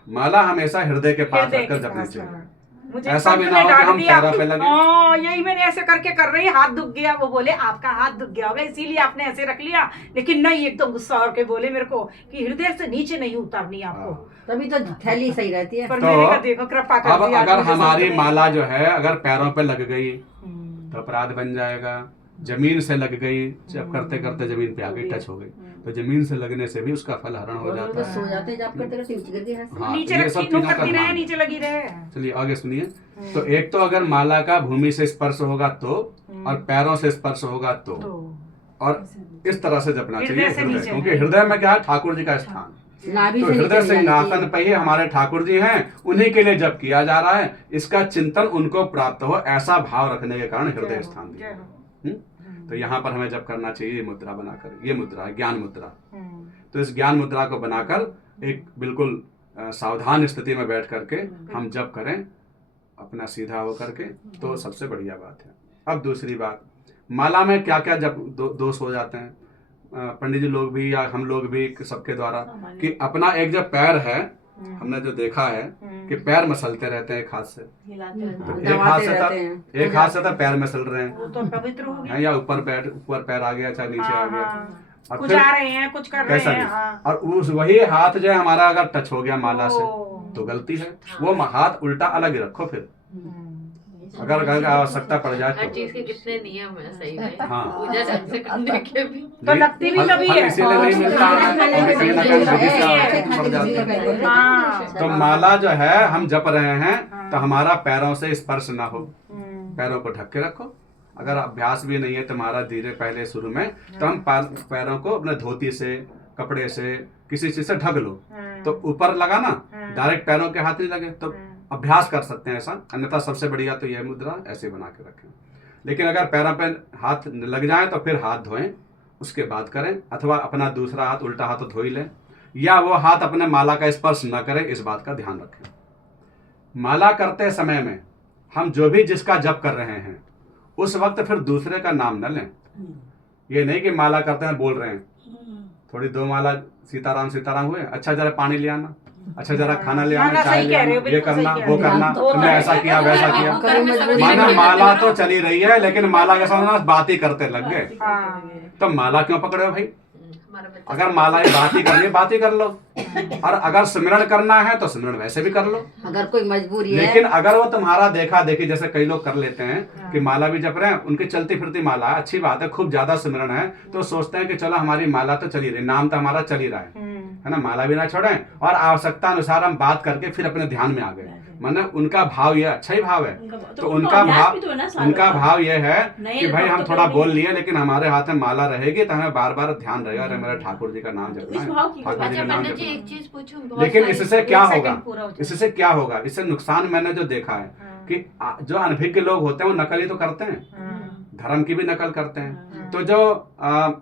माला हमेशा हृदय के पास रखकर जपनी चाहिए। मुझे ऐसा भी ना हो कि हम पैरों पे लगे। यही मैंने ऐसे करके कर रही, हाथ दुख गया। वो बोले आपका हाथ दुख गया होगा इसीलिए आपने ऐसे रख लिया, लेकिन नहीं, एकदम गुस्सा होकर बोले मेरे को कि हृदय से नीचे नहीं उतारनी आपको, तभी तो थैली सही रहती है। पर तो मैंने कहा देखो कृपा कर अब दिया। अगर हमारी माला जो है अगर पैरों पे लग गई तो अपराध बन जाएगा। जमीन से लग गई, जब करते करते जमीन पे आ गई, टच हो गई, तो जमीन से लगने से भी उसका फल हरण हो जाता तो है। सो जाते जाप करते करते नीचे गिर गए। हाँ, नीचे ये सब रखी, चीजों का करती ध्यान रहे, है। नीचे लगी रहे। चलिए आगे सुनिए। तो एक तो अगर माला का भूमि से स्पर्श होगा तो, और पैरों से स्पर्श होगा तो, और इस तरह से जपना चाहिए हृदय, क्योंकि हृदय में क्या है? ठाकुर जी का स्थान। तो हृदय सिंहासन पे ही हमारे ठाकुर जी हैं, उन्हीं के लिए जप किया जा रहा है। इसका चिंतन उनको प्राप्त हो, ऐसा भाव रखने के कारण हृदय स्थान दिया। तो यहाँ पर हमें जप करना चाहिए ये मुद्रा बनाकर। ये मुद्रा है ज्ञान मुद्रा। तो इस ज्ञान मुद्रा को बनाकर एक बिल्कुल सावधान स्थिति में बैठ करके हम जप करें, अपना सीधा हो करके, तो सबसे बढ़िया बात है। अब दूसरी बात, माला में क्या क्या जब दोष हो जाते हैं पंडित जी लोग भी या हम लोग भी सबके द्वारा, कि अपना एक जो पैर है, हमने जो देखा है कि पैर मसलते रहते हैं एक हाथ से, तो एक हाथ से तो पैर मसल रहे हैं, तो पवित्र हो गया, या ऊपर पैर आ गया चाहे नीचे आ गया, और कुछ फिर आ रहे हैं कुछ कर रहे कैसा हैं। भी, और उस वही हाथ जो है हमारा अगर टच हो गया माला से तो गलती है। वो हाथ उल्टा अलग ही रखो। फिर अगर आवश्यकता पड़ जाए हर तो चीज के कितने नियम है सही में। हाँ। पूजा ढंग से करने के भी तो लगती भी तभी है। इसीलिए नहीं मिलता है, और कहीं ना कहीं विधि से पड़ जाता है। हाँ। तो माला जो है हम जप रहे हैं तो हमारा पैरों से स्पर्श ना हो, पैरों को ढक के रखो, अगर अभ्यास भी नहीं है तुम्हारा धीरे पहले शुरू में, तो हम पैरों को अपने धोती से, कपड़े से, किसी चीज से ढक लो, तो ऊपर लगा ना, डायरेक्ट पैरों के हाथ नहीं लगे, तो अभ्यास कर सकते हैं ऐसा। अन्यथा सबसे बढ़िया तो यह मुद्रा ऐसे बना के रखें। लेकिन अगर पैरों पे हाथ लग जाए तो फिर हाथ धोएं, उसके बाद करें, अथवा अपना दूसरा हाथ, उल्टा हाथ तो धो ही लें, या वो हाथ अपने माला का स्पर्श न करें, इस बात का ध्यान रखें। माला करते समय में हम जो भी जिसका जप कर रहे हैं उस वक्त फिर दूसरे का नाम न लें। ये नहीं कि माला करते हैं बोल रहे हैं, थोड़ी 2 माला सीताराम सीताराम हुए, अच्छा जरा पानी ले आना, अच्छा जरा खाना ले आना, चाय ले आना, ये करना वो करना, तुमने ऐसा किया वैसा किया। माना माला तो चली रही है, लेकिन माला के साथ बात ही करते लग गए, तो माला क्यों पकड़े हो भाई? अगर माला बात ही करनी है, बात ही कर लो, और अगर सिमरन करना है तो सिमरन वैसे भी कर लो। अगर कोई मजबूरी है, लेकिन अगर वो तुम्हारा देखा देखी, जैसे कई लोग कर लेते हैं कि माला भी जप रहे हैं, उनकी चलती फिरती माला है, अच्छी बात है, खूब ज्यादा सिमरन है, तो सोचते हैं कि चलो हमारी माला तो चली रही, नाम तो हमारा चल ही रहा है ना, माला भी ना छोड़ें, और आवश्यकता अनुसार हम बात करके फिर अपने ध्यान में आ गए। मतलब उनका भाव ये अच्छा ही भाव है, तो उनका भाव ये है कि भाई हम थोड़ा बोल लिए, लेकिन हमारे हाथ में माला रहेगी तो हमें बार बार ध्यान रहेगा, अरे मेरे ठाकुर जी का नाम जपना है, ठाकुर जी का नाम जपना है। एक चीज पूछूं, लेकिन इससे क्या होगा, इससे क्या होगा, इससे नुकसान मैंने जो देखा है कि जो अनभिज्ञ लोग होते हैं वो नकल ही तो करते हैं, धर्म की भी नकल करते हैं। तो जो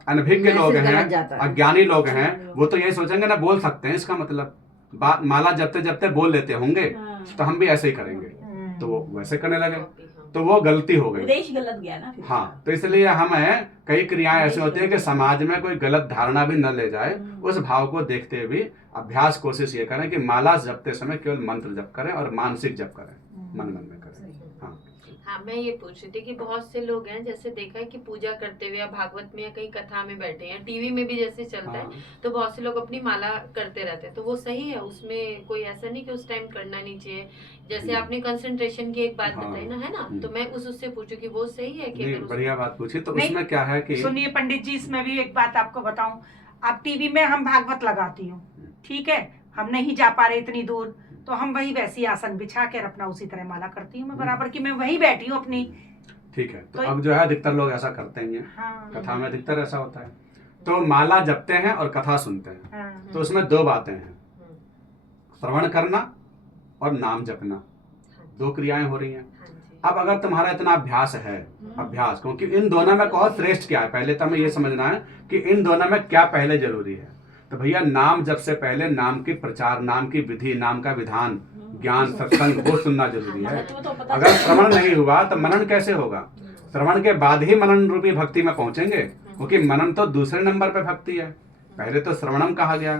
अनभिज्ञ लोग हैं, अज्ञानी लोग हैं, वो तो यही सोचेंगे ना बोल सकते हैं, इसका मतलब माला जपते जपते बोल लेते होंगे, तो हम भी ऐसे ही करेंगे, तो वो वैसे करने लगे, तो वो गलती हो गई, उद्देश्य गलत गया ना फिर। हाँ, तो इसलिए हमें कई क्रियाएं ऐसी होती है कि समाज में कोई गलत धारणा भी न ले जाए, उस भाव को देखते हुए अभ्यास कोशिश ये करें कि माला जपते समय केवल मंत्र जप करें और मानसिक जप करें, मन मन में करें। हाँ हाँ, मैं ये पूछ रही थी कि बहुत से लोग हैं, जैसे देखा है कि पूजा करते हुए या भागवत में या कहीं कथा में बैठे हैं, टीवी में भी जैसे चलता है, तो बहुत से लोग अपनी माला करते रहते हैं, तो वो सही है? उसमें कोई ऐसा नहीं कि उस टाइम करना नहीं चाहिए? जैसे आपने कंसंट्रेशन की एक बात बताई ना, है ना, तो मैं उससे पूछू कि वो सही है कि? बढ़िया बात पूछी। तो उसमें क्या है कि सुनिए पंडित जी, इसमें भी एक बात आपको बताऊं, आप टीवी में हम भागवत लगाती हूँ, ठीक है, हम नहीं जा पा रहे इतनी दूर, तो हम वही वैसी आसन बिछा कर अपना उसी तरह माला करती हूँ मैं, बराबर की मैं वही बैठी हूँ अपनी। ठीक है, तो अब जो है अधिकतर लोग ऐसा करते ही हैं, कथा में अधिकतर ऐसा होता है। तो माला जपते हैं और कथा सुनते हैं, तो उसमें 2 बातें हैं, श्रवण करना और नाम जपना, 2 क्रियाएं हो रही हैं। अब अगर तुम्हारा इतना अभ्यास है, अभ्यास, क्योंकि इन दोनों में कहो श्रेष्ठ क्या है, पहले तो हमें ये समझना है कि इन दोनों में क्या पहले जरूरी है। तो भैया नाम जप से पहले नाम की प्रचार, नाम की विधि, नाम का विधान, ज्ञान, सत्संग, वो सुनना जरूरी है। अगर श्रवण नहीं हुआ तो मनन कैसे होगा? श्रवण के बाद ही मनन रूपी भक्ति में पहुंचेंगे, क्योंकि मनन तो दूसरे नंबर पे भक्ति है, पहले तो श्रवणम कहा गया।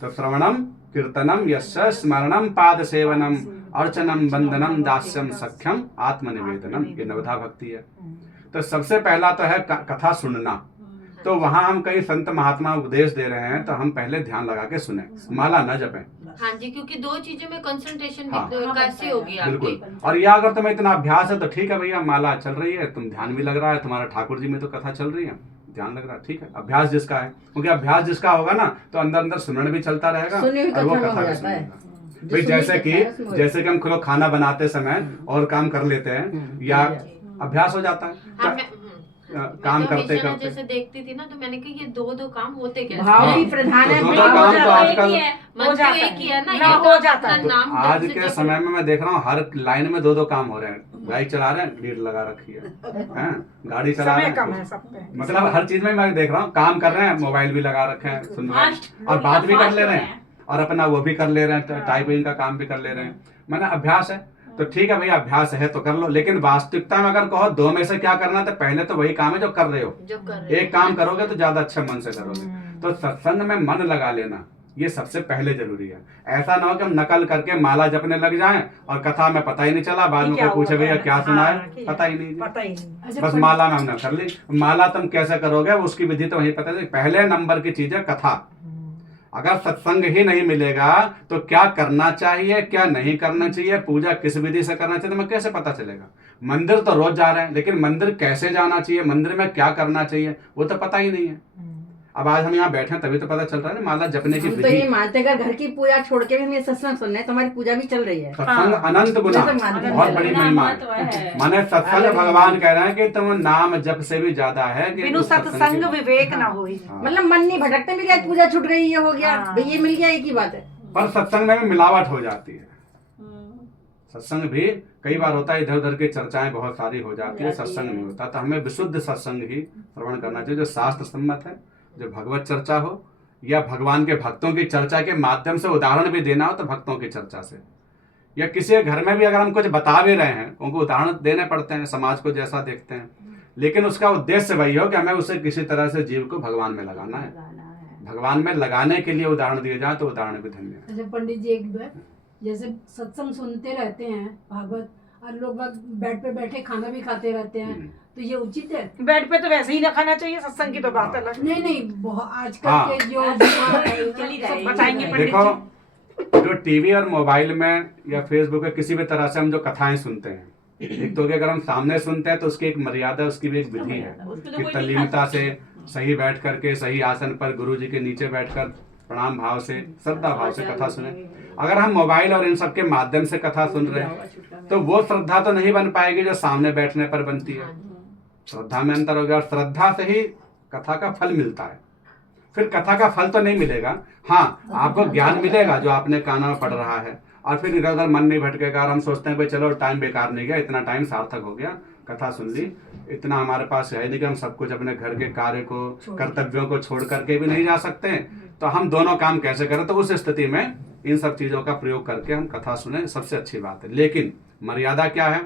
तो श्रवणम कीर्तनम यस्य स्मरणम पाद सेवनम अर्चनम वंदनम दास्यम सख्यम आत्मनिवेदनम, ये नवधा भक्ति है। तो सबसे पहला तो है कथा सुनना। तो वहाँ हम कई संत महात्मा उपदेश दे रहे हैं, तो हम पहले ध्यान लगा के सुने, माला न जपें। हाँ जी, क्योंकि 2 चीजों में कंसंट्रेशन कैसे होगी आपकी? बिल्कुल। और या अगर तुम्हें इतना अभ्यास है तो ठीक है भैया, माला चल रही है, तुम ध्यान भी लग रहा है, तुम्हारा ठाकुर जी में तो कथा चल रही है, ध्यान लग रहा है, ठीक है, अभ्यास जिसका है, क्योंकि अभ्यास जिसका होगा ना तो अंदर अंदर सुनने भी चलता रहेगा और वो कथा भी सुनेगा। भाई जैसे कि हम लोग खाना बनाते समय और काम कर लेते हैं, या अभ्यास हो जाता है, काम करते करते जैसे देखती थी ना, तो मैंने कहा ये 2 काम होते कैसे? भाव भी प्रधान है, 2 काम तो आजकल एक ही है ना, ये हो जाता है। नाम आज के समय में मैं देख रहा हूँ हर लाइन में 2 काम हो रहे हैं, बाइक चला रहे हैं, भीड़ लगा रखी है, गाड़ी चला रहे हैं, मतलब हर चीज में मैं देख रहा हूँ, काम कर रहे हैं, मोबाइल भी लगा रखे हैं, सुन रहे हैं, और बात भी कर ले रहे हैं, और अपना वो भी कर ले रहे हैं, टाइपिंग का काम भी कर ले रहे हैं। मैंने अभ्यास है तो ठीक है भैया, अभ्यास है तो कर लो, लेकिन वास्तविकता में अगर कहो 2 में से क्या करना, तो पहले तो वही काम है जो कर रहे हो। एक काम करोगे तो ज्यादा अच्छे मन से करोगे। तो सत्संग में मन लगा लेना ये सबसे पहले जरूरी है। ऐसा ना हो कि हम नकल करके माला जपने लग जाएं और कथा में पता ही नहीं चला, बाद में कोई पूछे भैया क्या सुना है, पता ही नहीं, बस माला में हमने कर ली। माला तुम कैसे करोगे उसकी विधि तो वही पता नहीं। पहले नंबर की चीज है कथा। अगर सत्संग ही नहीं मिलेगा तो क्या करना चाहिए क्या नहीं करना चाहिए, पूजा किस विधि से करना चाहिए, तो मैं कैसे पता चलेगा? मंदिर तो रोज जा रहे हैं, लेकिन मंदिर कैसे जाना चाहिए, मंदिर में क्या करना चाहिए, वो तो पता ही नहीं है। अब आज हम यहाँ बैठे हैं तभी तो पता चल रहा है ना माला जपने की हम तो ये विधि। मानते हैं अगर घर की पूजा छोड़ के भी हम ये सत्संग सुन रहे हैं तो हमारी पूजा भी चल रही है। सत्संग अनंत गुना, मैं तो मानती हूँ। बहुत बड़ी गुना महिमा महत्व है। है। माने सत्संग भगवान कह रहे हैं कि तुम नाम जप से भी ज्यादा है कि बिनु उस सत्संग की- विवेक ना होई। हाँ। मतलब मन नहीं भटकते, मेरी आज पूजा छूट गई, ये हो गया हाँ। भाई, ये मिल गया, एक ही बात है। पर सत्संग में भी मिलावट हो जाती है। हम्म। सत्संग भी कई बार होता है, इधर उधर की चर्चाएं बहुत सारी हो जाती है, सत्संग नहीं होता। तो हमें विशुद्ध सत्संग ही श्रवण करना चाहिए, जो शास्त्र सम्मत है, जो भगवत चर्चा हो, या भगवान के भक्तों की चर्चा के माध्यम से उदाहरण भी देना हो तो भक्तों की चर्चा से, या किसी के घर में भी अगर हम कुछ बता भी रहे हैं, उनको उदाहरण देने पड़ते हैं, समाज को जैसा देखते हैं, लेकिन उसका उद्देश्य वही हो कि हमें उसे किसी तरह से जीव को भगवान में लगाना है। भगवान में लगाने के लिए उदाहरण दिए जाए तो उदाहरण भी धन्य है। अच्छा पंडित जी, एक बार जैसे सत्संग सुनते रहते हैं भागवत, और लोग बेड पे बैठे खाना भी खाते रहते हैं, तो ये उचित है? बेड पे तो वैसे ही ना खाना चाहिए, सत्संग की तो बात अलग। नहीं नहीं, बहुत आजकल हाँ। के जो चली जाएगी। बताएंगे पंडित देखो, जो टीवी और मोबाइल में या फेसबुक पे किसी भी तरह से हम जो कथाएं सुनते हैं, एक तो कि अगर हम सामने सुनते हैं तो उसकी एक मर्यादा, उसकी भी एक विधि है उसको तो कि कोई तल्लीनता से सही बैठ करके सही आसन पर गुरु जी के नीचे बैठकर प्रणाम भाव से, श्रद्धा भाव से कथा सुने। अगर हम मोबाइल और इन सब के माध्यम से कथा सुन रहे हैं तो वो श्रद्धा तो नहीं बन पाएगी जो सामने बैठने पर बनती है। श्रद्धा में अंतर हो गया, और श्रद्धा से ही कथा का फल मिलता है। फिर कथा का फल तो नहीं मिलेगा, हाँ आपको ज्ञान मिलेगा जो आपने कानों में पढ़ रहा है, और फिर इधर उधर मन नहीं भटकेगा और हम सोचते हैं भाई चलो टाइम बेकार नहीं गया, इतना टाइम सार्थक हो गया, कथा सुन ली, इतना हमारे पास है नहीं कि हम सब कुछ अपने घर के कार्य को, कर्तव्यों को छोड़ करके भी नहीं जा सकते, तो हम दोनों काम कैसे करें। तो उस स्थिति में इन सब चीजों का प्रयोग करके हम कथा सुने, सबसे अच्छी बात है। लेकिन मर्यादा क्या है?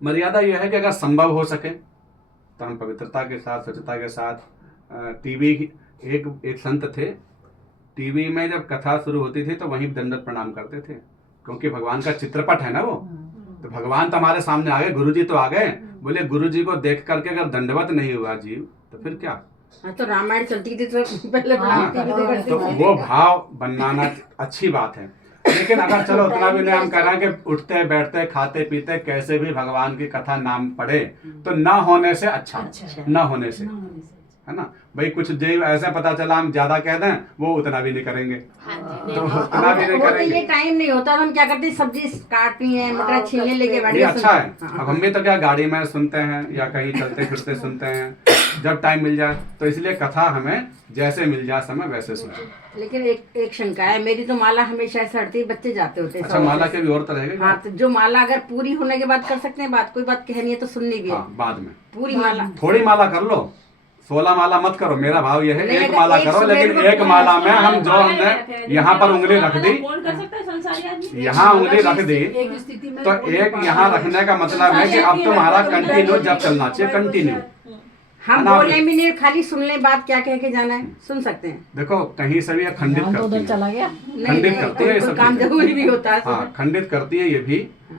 मर्यादा यह है कि अगर संभव हो सके तो हम पवित्रता के साथ, स्वच्छता के साथ, टीवी एक संत थे, टीवी में जब कथा शुरू होती थी तो वहीं दंडवत प्रणाम करते थे, क्योंकि भगवान का चित्रपट है ना वो, तो भगवान तो हमारे सामने आ गए, गुरुजी तो आ गए, बोले गुरुजी को देख करके अगर दंडवत नहीं हुआ जीव तो फिर क्या। हाँ, तो रामायण चलती थी तो पहले हाँ, प्रणाम करते तो थे। वो भाव बनाना अच्छी बात है। लेकिन अगर चलो उतना भी नहीं हम कह रहे हैं कि उठते बैठते खाते पीते कैसे भी भगवान की कथा नाम पढ़े, तो न होने से अच्छा, न होने से, है ना भाई। कुछ जो ऐसा पता चला हम ज्यादा कह दें, वो उतना भी नहीं करेंगे, तो उतना भी नहीं वो तो करेंगे। ये टाइम नहीं होता, तो हम क्या करते हैं, सब्जी काटनी है, मटर छीलने लेके बैठ ये गए, अच्छा है। हाँ। अब हम भी तो क्या गाड़ी में सुनते हैं या कहीं चलते फिरते सुनते हैं, जब टाइम मिल जाए, तो इसलिए कथा हमें जैसे मिल जाए समय वैसे सुने। लेकिन एक शंका है मेरी, तो माला हमेशा ऐसे हटती है, बच्चे जाते होते हैं अच्छा, माला के भी और तरह है? हाँ, तो जो माला अगर पूरी होने के बाद कर सकते हैं बात, कोई बात कहनी है तो सुननी भी है। हाँ, बाद में पूरी माला थोड़ी माला कर लो, 16 माला मत करो। मेरा भाव यह है नहीं, एक अगर माला एक करो, सुबह लेकिन को एक माला में हम जो हमने यहाँ पर उंगली रख दी, कौन कर सकता है? संसारी आदमी। यहाँ उंगली रख दी, एक स्थिति में तो एक यहाँ रखने का मतलब है कि अब तुम्हारा कंटिन्यू जब चलना चाहिए, कंटिन्यू। हम अनावृत। बोले भी नहीं, खाली सुन ले, बात क्या कह के जाना है, सुन सकते हैं। देखो कहीं से भी ये खंडित करती है, नहीं, खंडित नहीं, करती है ये कोई सब काम चीजें। जरूरी भी होता है। हाँ, खंडित करती है ये भी।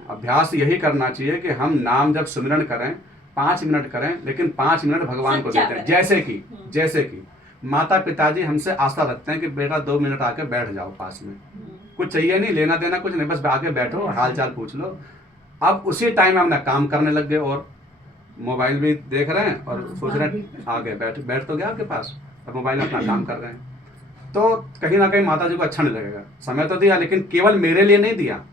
अभ्यास यही करना चाहिए कि हम नाम जब सुमिरन करें 5 मिनट करें, लेकिन 5 मिनट भगवान को देते हैं। जैसे कि माता पिताजी हमसे आशा रखते हैं कि बेटा 2 मिनट आके बैठ जाओ पास में, कुछ चाहिए नहीं, लेना देना कुछ नहीं, बस आके बैठो, हाल चाल पूछ लो। अब उसी टाइम हम ना काम करने लग गए और मोबाइल भी देख रहे हैं और सोच रहे हैं आ गए, बैठ तो गया आपके पास, अब मोबाइल में अपना काम कर रहे हैं, तो कहीं ना कहीं माता जी को अच्छा नहीं लगेगा। समय तो दिया, लेकिन केवल मेरे लिए नहीं दिया।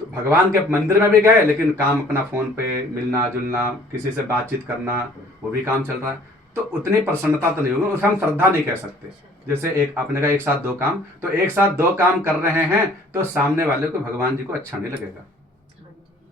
तो भगवान के मंदिर में भी गए, लेकिन काम अपना फोन पे मिलना जुलना, किसी से बातचीत करना, वो भी काम चल रहा है, तो उतनी प्रसन्नता तो नहीं होगी, उसे हम श्रद्धा नहीं कह सकते। जैसे एक आपने कहा एक साथ 2 काम, तो एक साथ 2 काम कर रहे हैं तो सामने वाले को, भगवान जी को अच्छा नहीं लगेगा,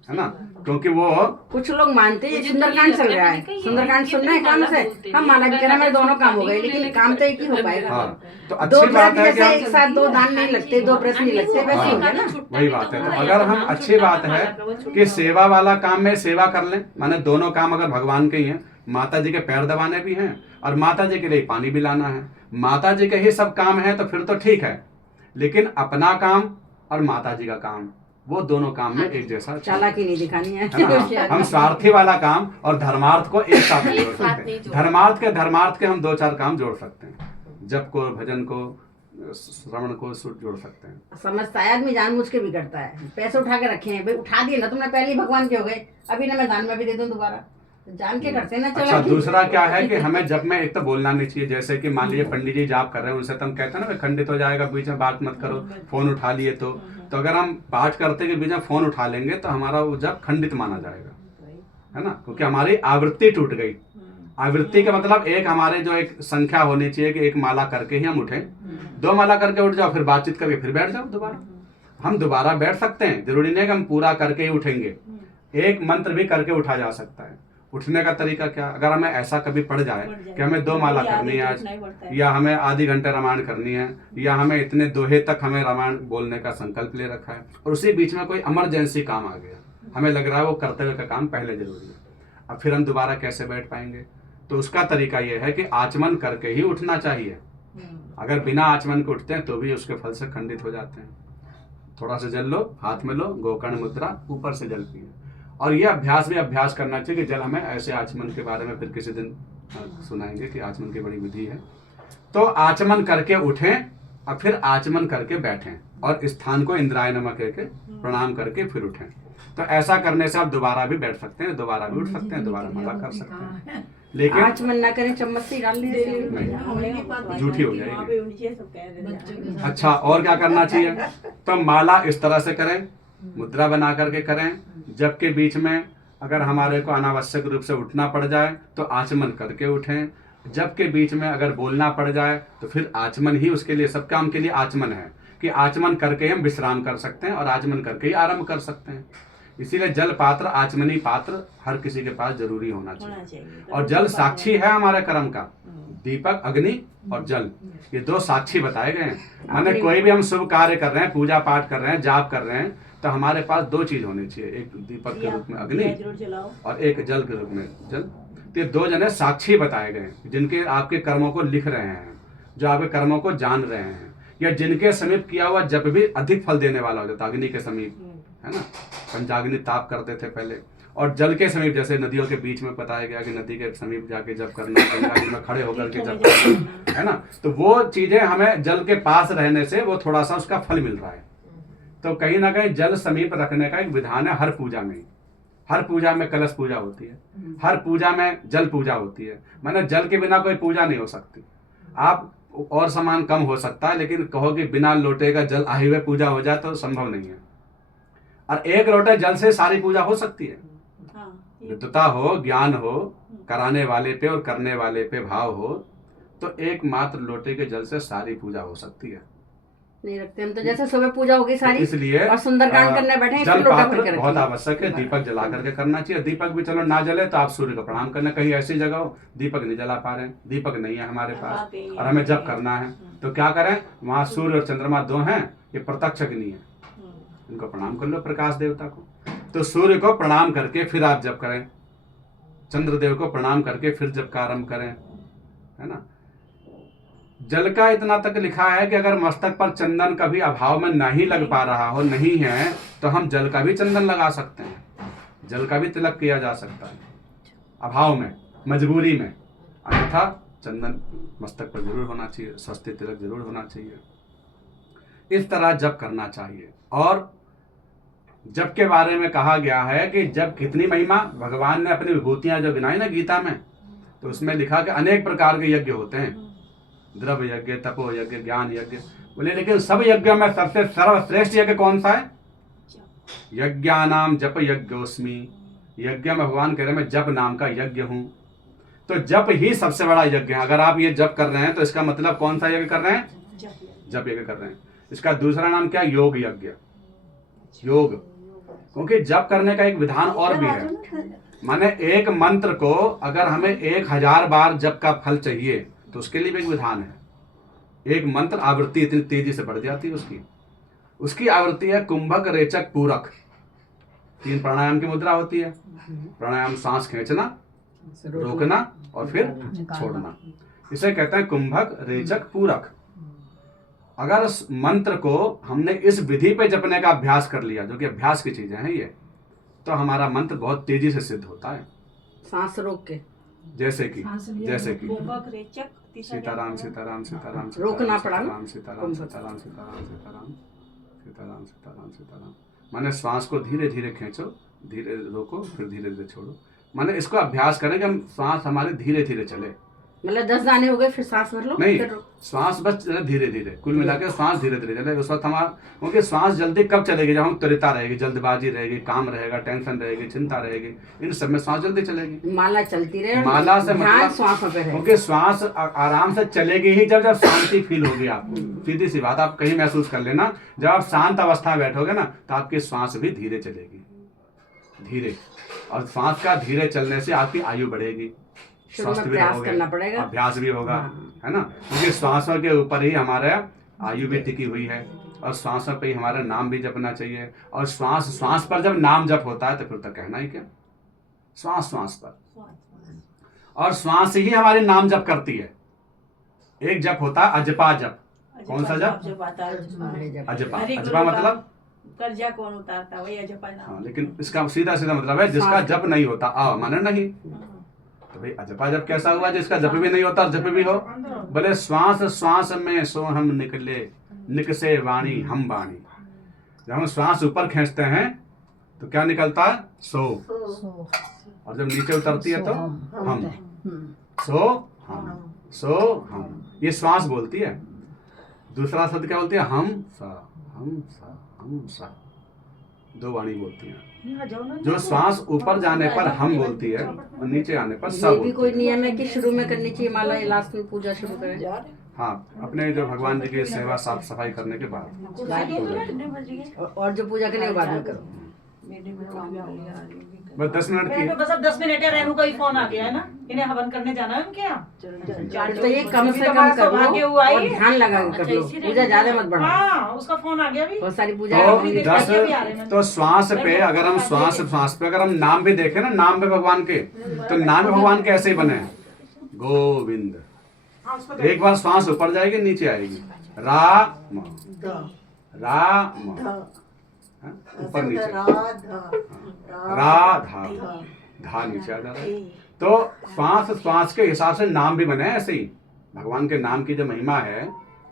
है ना, क्योंकि वो कुछ लोग मानते हैं सुंदरकांड चल रहा है, सुंदरकांड सुनना है काम से, हम माला भी करें, मेरे दोनों काम हो गए, लेकिन काम तो एक ही हो पाएगा। हाँ, तो 2 अच्छी बात व्रत है कि जैसे हम एक साथ 2 दान नहीं लगते, 2 व्रत नहीं लगते, वैसे हो गया ना। वही बात है। तो अगर हम, अच्छी बात है कि सेवा वाला काम में सेवा कर लें, माने दोनों काम अगर भगवान के ही हैं, माता जी के पैर दबाने भी हैं और माता जी के लिए पानी भी लाना है, माता जी के ही सब काम है, तो फिर तो ठीक है। लेकिन अपना काम और माता जी का काम, वो दोनों काम में एक जैसा चालाकी नहीं दिखानी है। है ना। हम स्वार्थी वाला काम और धर्मार्थ को एक साथ नहीं जोड़ सकते। धर्मार्थ के हम 2-4 काम जोड़ सकते हैं, जप को, भजन को, श्रवण को जोड़ सकते हैं। समझता है आदमी, जानबूझ के भी करता है। पैसे उठा के रखे हैं भाई, उठा दिए ना तुमने, पहले ही भगवान के हो गए, अभी ना मैं दान में भी दे दूं दोबारा, जान के करते हैं ना। अच्छा, दूसरा क्या है कि हमें जब में एक तो बोलना नहीं चाहिए। जैसे कि मान लीजिए पंडित जी जाप कर रहे हैं, उनसे तो हम कहते हैं ना भाई खंडित हो जाएगा, बीच में बात मत करो, फोन उठा लिए तो अगर हम पाठ करते के बीच में फोन उठा लेंगे तो हमारा वो जब खंडित माना जाएगा, है ना, क्योंकि हमारी आवृत्ति टूट गई। आवृत्ति का मतलब एक हमारे जो एक संख्या होनी चाहिए कि एक माला करके ही हम उठे। 2 माला करके उठ जाओ, फिर बातचीत करके फिर बैठ जाओ दोबारा। हम दोबारा बैठ सकते हैं, जरूरी नहीं कि हम पूरा करके ही उठेंगे। एक मंत्र भी करके उठा जा सकता है। उठने का तरीका क्या, अगर हमें ऐसा कभी पड़ जाए कि हमें 2 माला करनी है आज, या हमें आधी घंटे रामायण करनी है, या हमें इतने दोहे तक हमें रामायण बोलने का संकल्प ले रखा है, और उसी बीच में कोई इमरजेंसी काम आ गया, हमें लग रहा है वो कर्तव्य का काम पहले जरूरी है, अब फिर हम दोबारा कैसे बैठ पाएंगे? तो उसका तरीका यह है कि आचमन करके ही उठना चाहिए। अगर बिना आचमन के उठते हैं तो भी उसके फल से खंडित हो जाते हैं। थोड़ा सा जल लो, हाथ में लो, गोकर्ण मुद्रा, ऊपर से जल पिए। और ये अभ्यास भी अभ्यास करना चाहिए कि जल हमें ऐसे आचमन के बारे में फिर किसी दिन सुनाएंगे कि आचमन की बड़ी विधि है। तो आचमन करके उठें और फिर आचमन करके बैठें और स्थान को इंद्राय नमः कह के प्रणाम करके फिर उठें। तो ऐसा करने से आप दोबारा भी बैठ सकते हैं, दोबारा भी उठ सकते हैं, दोबारा माला कर सकते हैं। लेकिन आचमन ना करें, चम्मच से डाल नहीं, झूठी हो जाएगी। अच्छा, और क्या करना चाहिए? तो माला इस तरह से करें, मुद्रा बना करके करें। जब के बीच में अगर हमारे को अनावश्यक रूप से उठना पड़ जाए तो आचमन करके उठें। जब के बीच में अगर बोलना पड़ जाए तो फिर आचमन ही उसके लिए, सब काम के लिए आचमन है कि आचमन करके हम विश्राम कर सकते हैं और आचमन करके ही आरंभ कर सकते हैं। इसीलिए जल पात्र, आचमनी पात्र हर किसी के पास जरूरी होना चाहिए। और जल साक्षी है हमारे कर्म का। दीपक, अग्नि और जल, ये 2 साक्षी बताए गए हैं। माने कोई भी हम शुभ कार्य कर रहे हैं, पूजा पाठ कर रहे हैं, जाप कर रहे हैं, तो हमारे पास 2 चीज होनी चाहिए, एक दीपक के रूप में अग्नि और एक जल के रूप में जल। तो ये 2 जने साक्षी बताए गए हैं जिनके आपके कर्मों को लिख रहे हैं, जो आपके कर्मों को जान रहे हैं, या जिनके समीप किया हुआ जब भी अधिक फल देने वाला हो जाता। अग्नि के समीप, है ना, पंचाग्नि ताप करते थे पहले। और जल के समीप, जैसे नदियों के बीच में बताया गया कि नदी के समीप जाके जप करना, गंगा में खड़े होकर के जप करना, है ना। तो वो चीजें हमें जल के पास रहने से वो थोड़ा सा उसका फल मिल रहा है। तो कहीं ना कहीं जल समीप रखने का एक विधान है हर पूजा में। हर पूजा में कलश पूजा होती है, हर पूजा में जल पूजा होती है। माने जल के बिना कोई पूजा नहीं हो सकती। आप और सामान कम हो सकता है, लेकिन कहो कि बिना लोटे का जल आए हुए पूजा हो जाए तो संभव नहीं है। और एक लोटे जल से सारी पूजा हो सकती है। विद्वता हो, ज्ञान हो, कराने वाले पे और करने वाले पे भाव हो, तो एकमात्र लोटे के जल से सारी पूजा हो सकती है। नहीं रखते हम तो, जैसे सुबह पूजा होगी सारी, इसलिए और सुंदरकांड करने बैठे जल पात्र बहुत आवश्यक है। दीपक जला करके करना चाहिए। दीपक भी चलो ना जले तो आप सूर्य को प्रणाम करना। कहीं ऐसी जगह हो दीपक नहीं जला पा रहे हैं, दीपक नहीं है हमारे पास और हमें जप करना है, तो क्या करें? वहां सूर्य और चंद्रमा 2 हैं, ये प्रत्यक्ष अग्नि है, इनको प्रणाम कर लो, प्रकाश देवता को। तो सूर्य को प्रणाम करके फिर आप जप करें, चंद्रदेव को प्रणाम करके फिर जप का आरंभ करें, है ना। जल का इतना तक लिखा है कि अगर मस्तक पर चंदन कभी अभाव में नहीं लग पा रहा हो, नहीं है, तो हम जल का भी चंदन लगा सकते हैं, जल का भी तिलक किया जा सकता है अभाव में, मजबूरी में। अन्यथा चंदन मस्तक पर जरूर होना चाहिए, स्वस्ति तिलक जरूर होना चाहिए। इस तरह जप करना चाहिए। और जप के बारे में कहा गया है कि जब कितनी महिमा, भगवान ने अपनी विभूतियां जो गिनाई ना गीता में, तो उसमें लिखा कि अनेक प्रकार के यज्ञ होते हैं, द्रव्य यज्ञ, तपो यज्ञ, ज्ञान यज्ञ। बोले लेकिन सब यज्ञों में सबसे सर्वश्रेष्ठ यज्ञ कौन सा है? यज्ञानाम जप यज्ञोस्मि। यज्ञ में भगवान कह रहे हैं मैं जप नाम का यज्ञ हूं। तो जप ही सबसे बड़ा यज्ञ है। अगर आप ये जप कर रहे हैं तो इसका मतलब कौन सा यज्ञ कर रहे हैं? जप यज्ञ कर रहे हैं। इसका दूसरा नाम क्या? योग यज्ञ। योग, क्योंकि जप करने का एक विधान और भी है। माने एक मंत्र को अगर हमें 1000 बार जप का फल चाहिए तो उसके लिए भी एक विधान है। एक मंत्र आवृत्ति इतनी तेजी से बढ़ जाती है उसकी आवृत्ति है कुंभक, रेचक, पूरक। 3 प्राणायाम की मुद्रा होती है। प्राणायाम सांस खींचना, रोकना और फिर छोड़ना, इसे कहते हैं कुंभक, रेचक, पूरक। अगर उस मंत्र को हमने इस विधि पे जपने का अभ्यास कर लिया, जो कि अभ्यास की चीजें हैं ये, तो हमारा मंत्र बहुत तेजी से सिद्ध होता है। सांस रोक के, जैसे कि सीताराम सीताराम सीताराम रोकना पड़ा, सीताराम सीताराम सीताराम सीताराम सीताराम सीताराम सीताराम सीताराम। माने श्वास को धीरे धीरे खींचो, धीरे रोको, फिर धीरे धीरे छोड़ो। माने इसको अभ्यास करें कि हम श्वास हमारे धीरे धीरे चले। मतलब 10 दाने हो गए फिर सांस भर लो नहीं, फिर रो। श्वास बस धीरे धीरे, कुल मिलाकर श्वास धीरे धीरे चले। उस वक्त हमारा, क्योंकि श्वास जल्दी कब चलेगी, जब हम त्वरिता रहेगी, जल्दबाजी रहेगी, काम रहेगा, टेंशन रहेगी, चिंता रहेगी, इन सब में श्वास जल्दी चलेगी। माला चलती रहे, माला से ध्यान मतलब श्वासों पे रहे। क्योंकि श्वास आराम से चलेगी ही जब शांति फील होगी आपको। सीधी सी बात, आप कहीं महसूस कर लेना, जब आप शांत अवस्था में बैठोगे ना तो आपकी श्वास भी धीरे चलेगी, धीरे। और श्वास का धीरे चलने से आपकी आयु बढ़ेगी, शुरू में स्वस्थ भी प्रयास रहोगे, करना पड़ेगा। अभ्यास भी होगा, हाँ। है ना। क्योंकि श्वासों के ऊपर ही हमारा आयु भी टिकी हुई है, और श्वासों पे ही हमारा नाम भी जपना चाहिए। और श्वास पर जब नाम जप होता है तो फिर तो कहना ही क्या, श्वास पर। और श्वास ही हमारी नाम जप करती है। एक जप होता है अजपा जप। कौन सा जप? अजपा। अजपा मतलब कर्जा कौन उतारता, वही अजपा नाम। हाँ, लेकिन इसका सीधा सीधा मतलब है जिसका जप नहीं होता, माने नहीं। तो भाई अजपा जप कैसा हुआ जिसका जप भी नहीं होता और जप भी हो? बोले श्वास में सो हम निकले, निकसे वाणी हम वाणी। जब हम श्वास ऊपर खींचते हैं तो क्या निकलता है? सो। और जब नीचे उतरती है तो हम। सो हम, ये श्वास बोलती है। दूसरा शब्द क्या बोलती है? हम सा। दो वाणी बोलती हैं। जो श्वास ऊपर जाने पर हम बोलती है और नीचे आने पर सब। ये भी कोई नियम है कि शुरू में करनी चाहिए माला, लास्ट में पूजा शुरू करें? हाँ, अपने जो भगवान जी की सेवा साफ सफाई करने के बाद। और जो पूजा करने के बाद में करो। बस 10 मिनट की। बस अब 10 मिनट है, रेनू का ही फोन आ गया है ना, इन्हें हवन करने जाना है उनके यहाँ। तो ये कम से कम कर लो और ध्यान लगा के कर लो, पूजा ज्यादा मत बढ़ाओ। हाँ, उसका फोन आ गया भी। बहुत सारी पूजा तो श्वास पे अगर हम श्वास पे अगर हम नाम भी देखें ना, नाम पे भगवान के, तो नाम पे भगवान के ऐसे ही बने हैं, गोविंद। एक बार श्वास ऊपर जाएगी, नीचे आएगी, राम, ऊपर नीचे, राधा, धा नीचे आ जा रहा है। तो श्वास के हिसाब से नाम भी बने हैं ऐसे ही। भगवान के नाम की जो महिमा है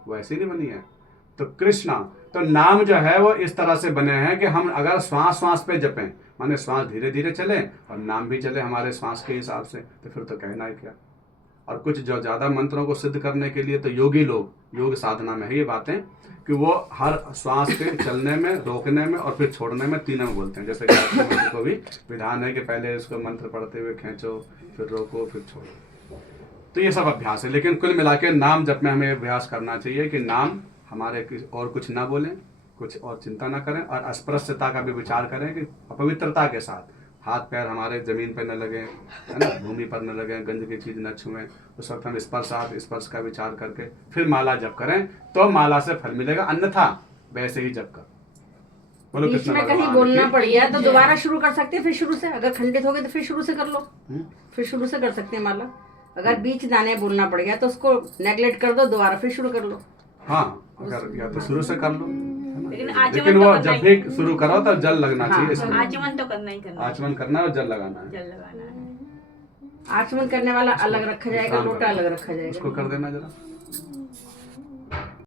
वो ऐसी नहीं बनी है। तो कृष्णा, तो नाम जो है वो इस तरह से बने हैं कि हम अगर श्वास पे जपें, माने श्वास धीरे धीरे चले और नाम भी चले हमारे श्वास के हिसाब से, तो फिर तो कहना है क्या। और कुछ जो ज्यादा मंत्रों को सिद्ध करने के लिए तो योगी लोग योग साधना में है ये बातें कि वो हर श्वास के चलने में, रोकने में और फिर छोड़ने में, तीनों में बोलते हैं। जैसे गायत्री मंत्र को भी विधान है कि पहले उसको मंत्र पढ़ते हुए खींचो, फिर रोको, फिर छोड़ो। तो ये सब अभ्यास है। लेकिन कुल मिला के नाम जप में हमें अभ्यास करना चाहिए कि नाम हमारे और कुछ ना बोलें, कुछ और चिंता ना करें, और अस्पृश्यता का भी विचार करें कि अपवित्रता के साथ हाथ पैर हमारे जमीन पर न लगे, है ना, भूमि पर न लगे, गंज की चीज न छुएं। उस वक्त हम स्पर्श का विचार करके फिर माला जप करें तो माला से फल मिलेगा, अन्यथा वैसे ही जप कर। बोलो बीच कृष्ण में कहीं भगवान बोलना की। पड़ गया तो दोबारा शुरू कर सकते हैं, फिर शुरू से। अगर खंडित हो गए तो फिर शुरू से कर लो, फिर शुरू से कर सकते हैं माला। अगर बीच दाने बोलना पड़ गया तो उसको नेगलेक्ट कर दो, दोबारा फिर शुरू कर लो। हाँ, अगर या तो शुरू से कर लो, लेकिन लेकिन वो जब भी शुरू करो तो जल लगना चाहिए इसमें। आचमन तो करना ही करना है। आचमन करना है और जल लगाना है। जल लगाना है। आचमन करने वाला अलग रखा जाएगा, काम लोटा करो। अलग रखा जाएगा। उसको कर देना जरा।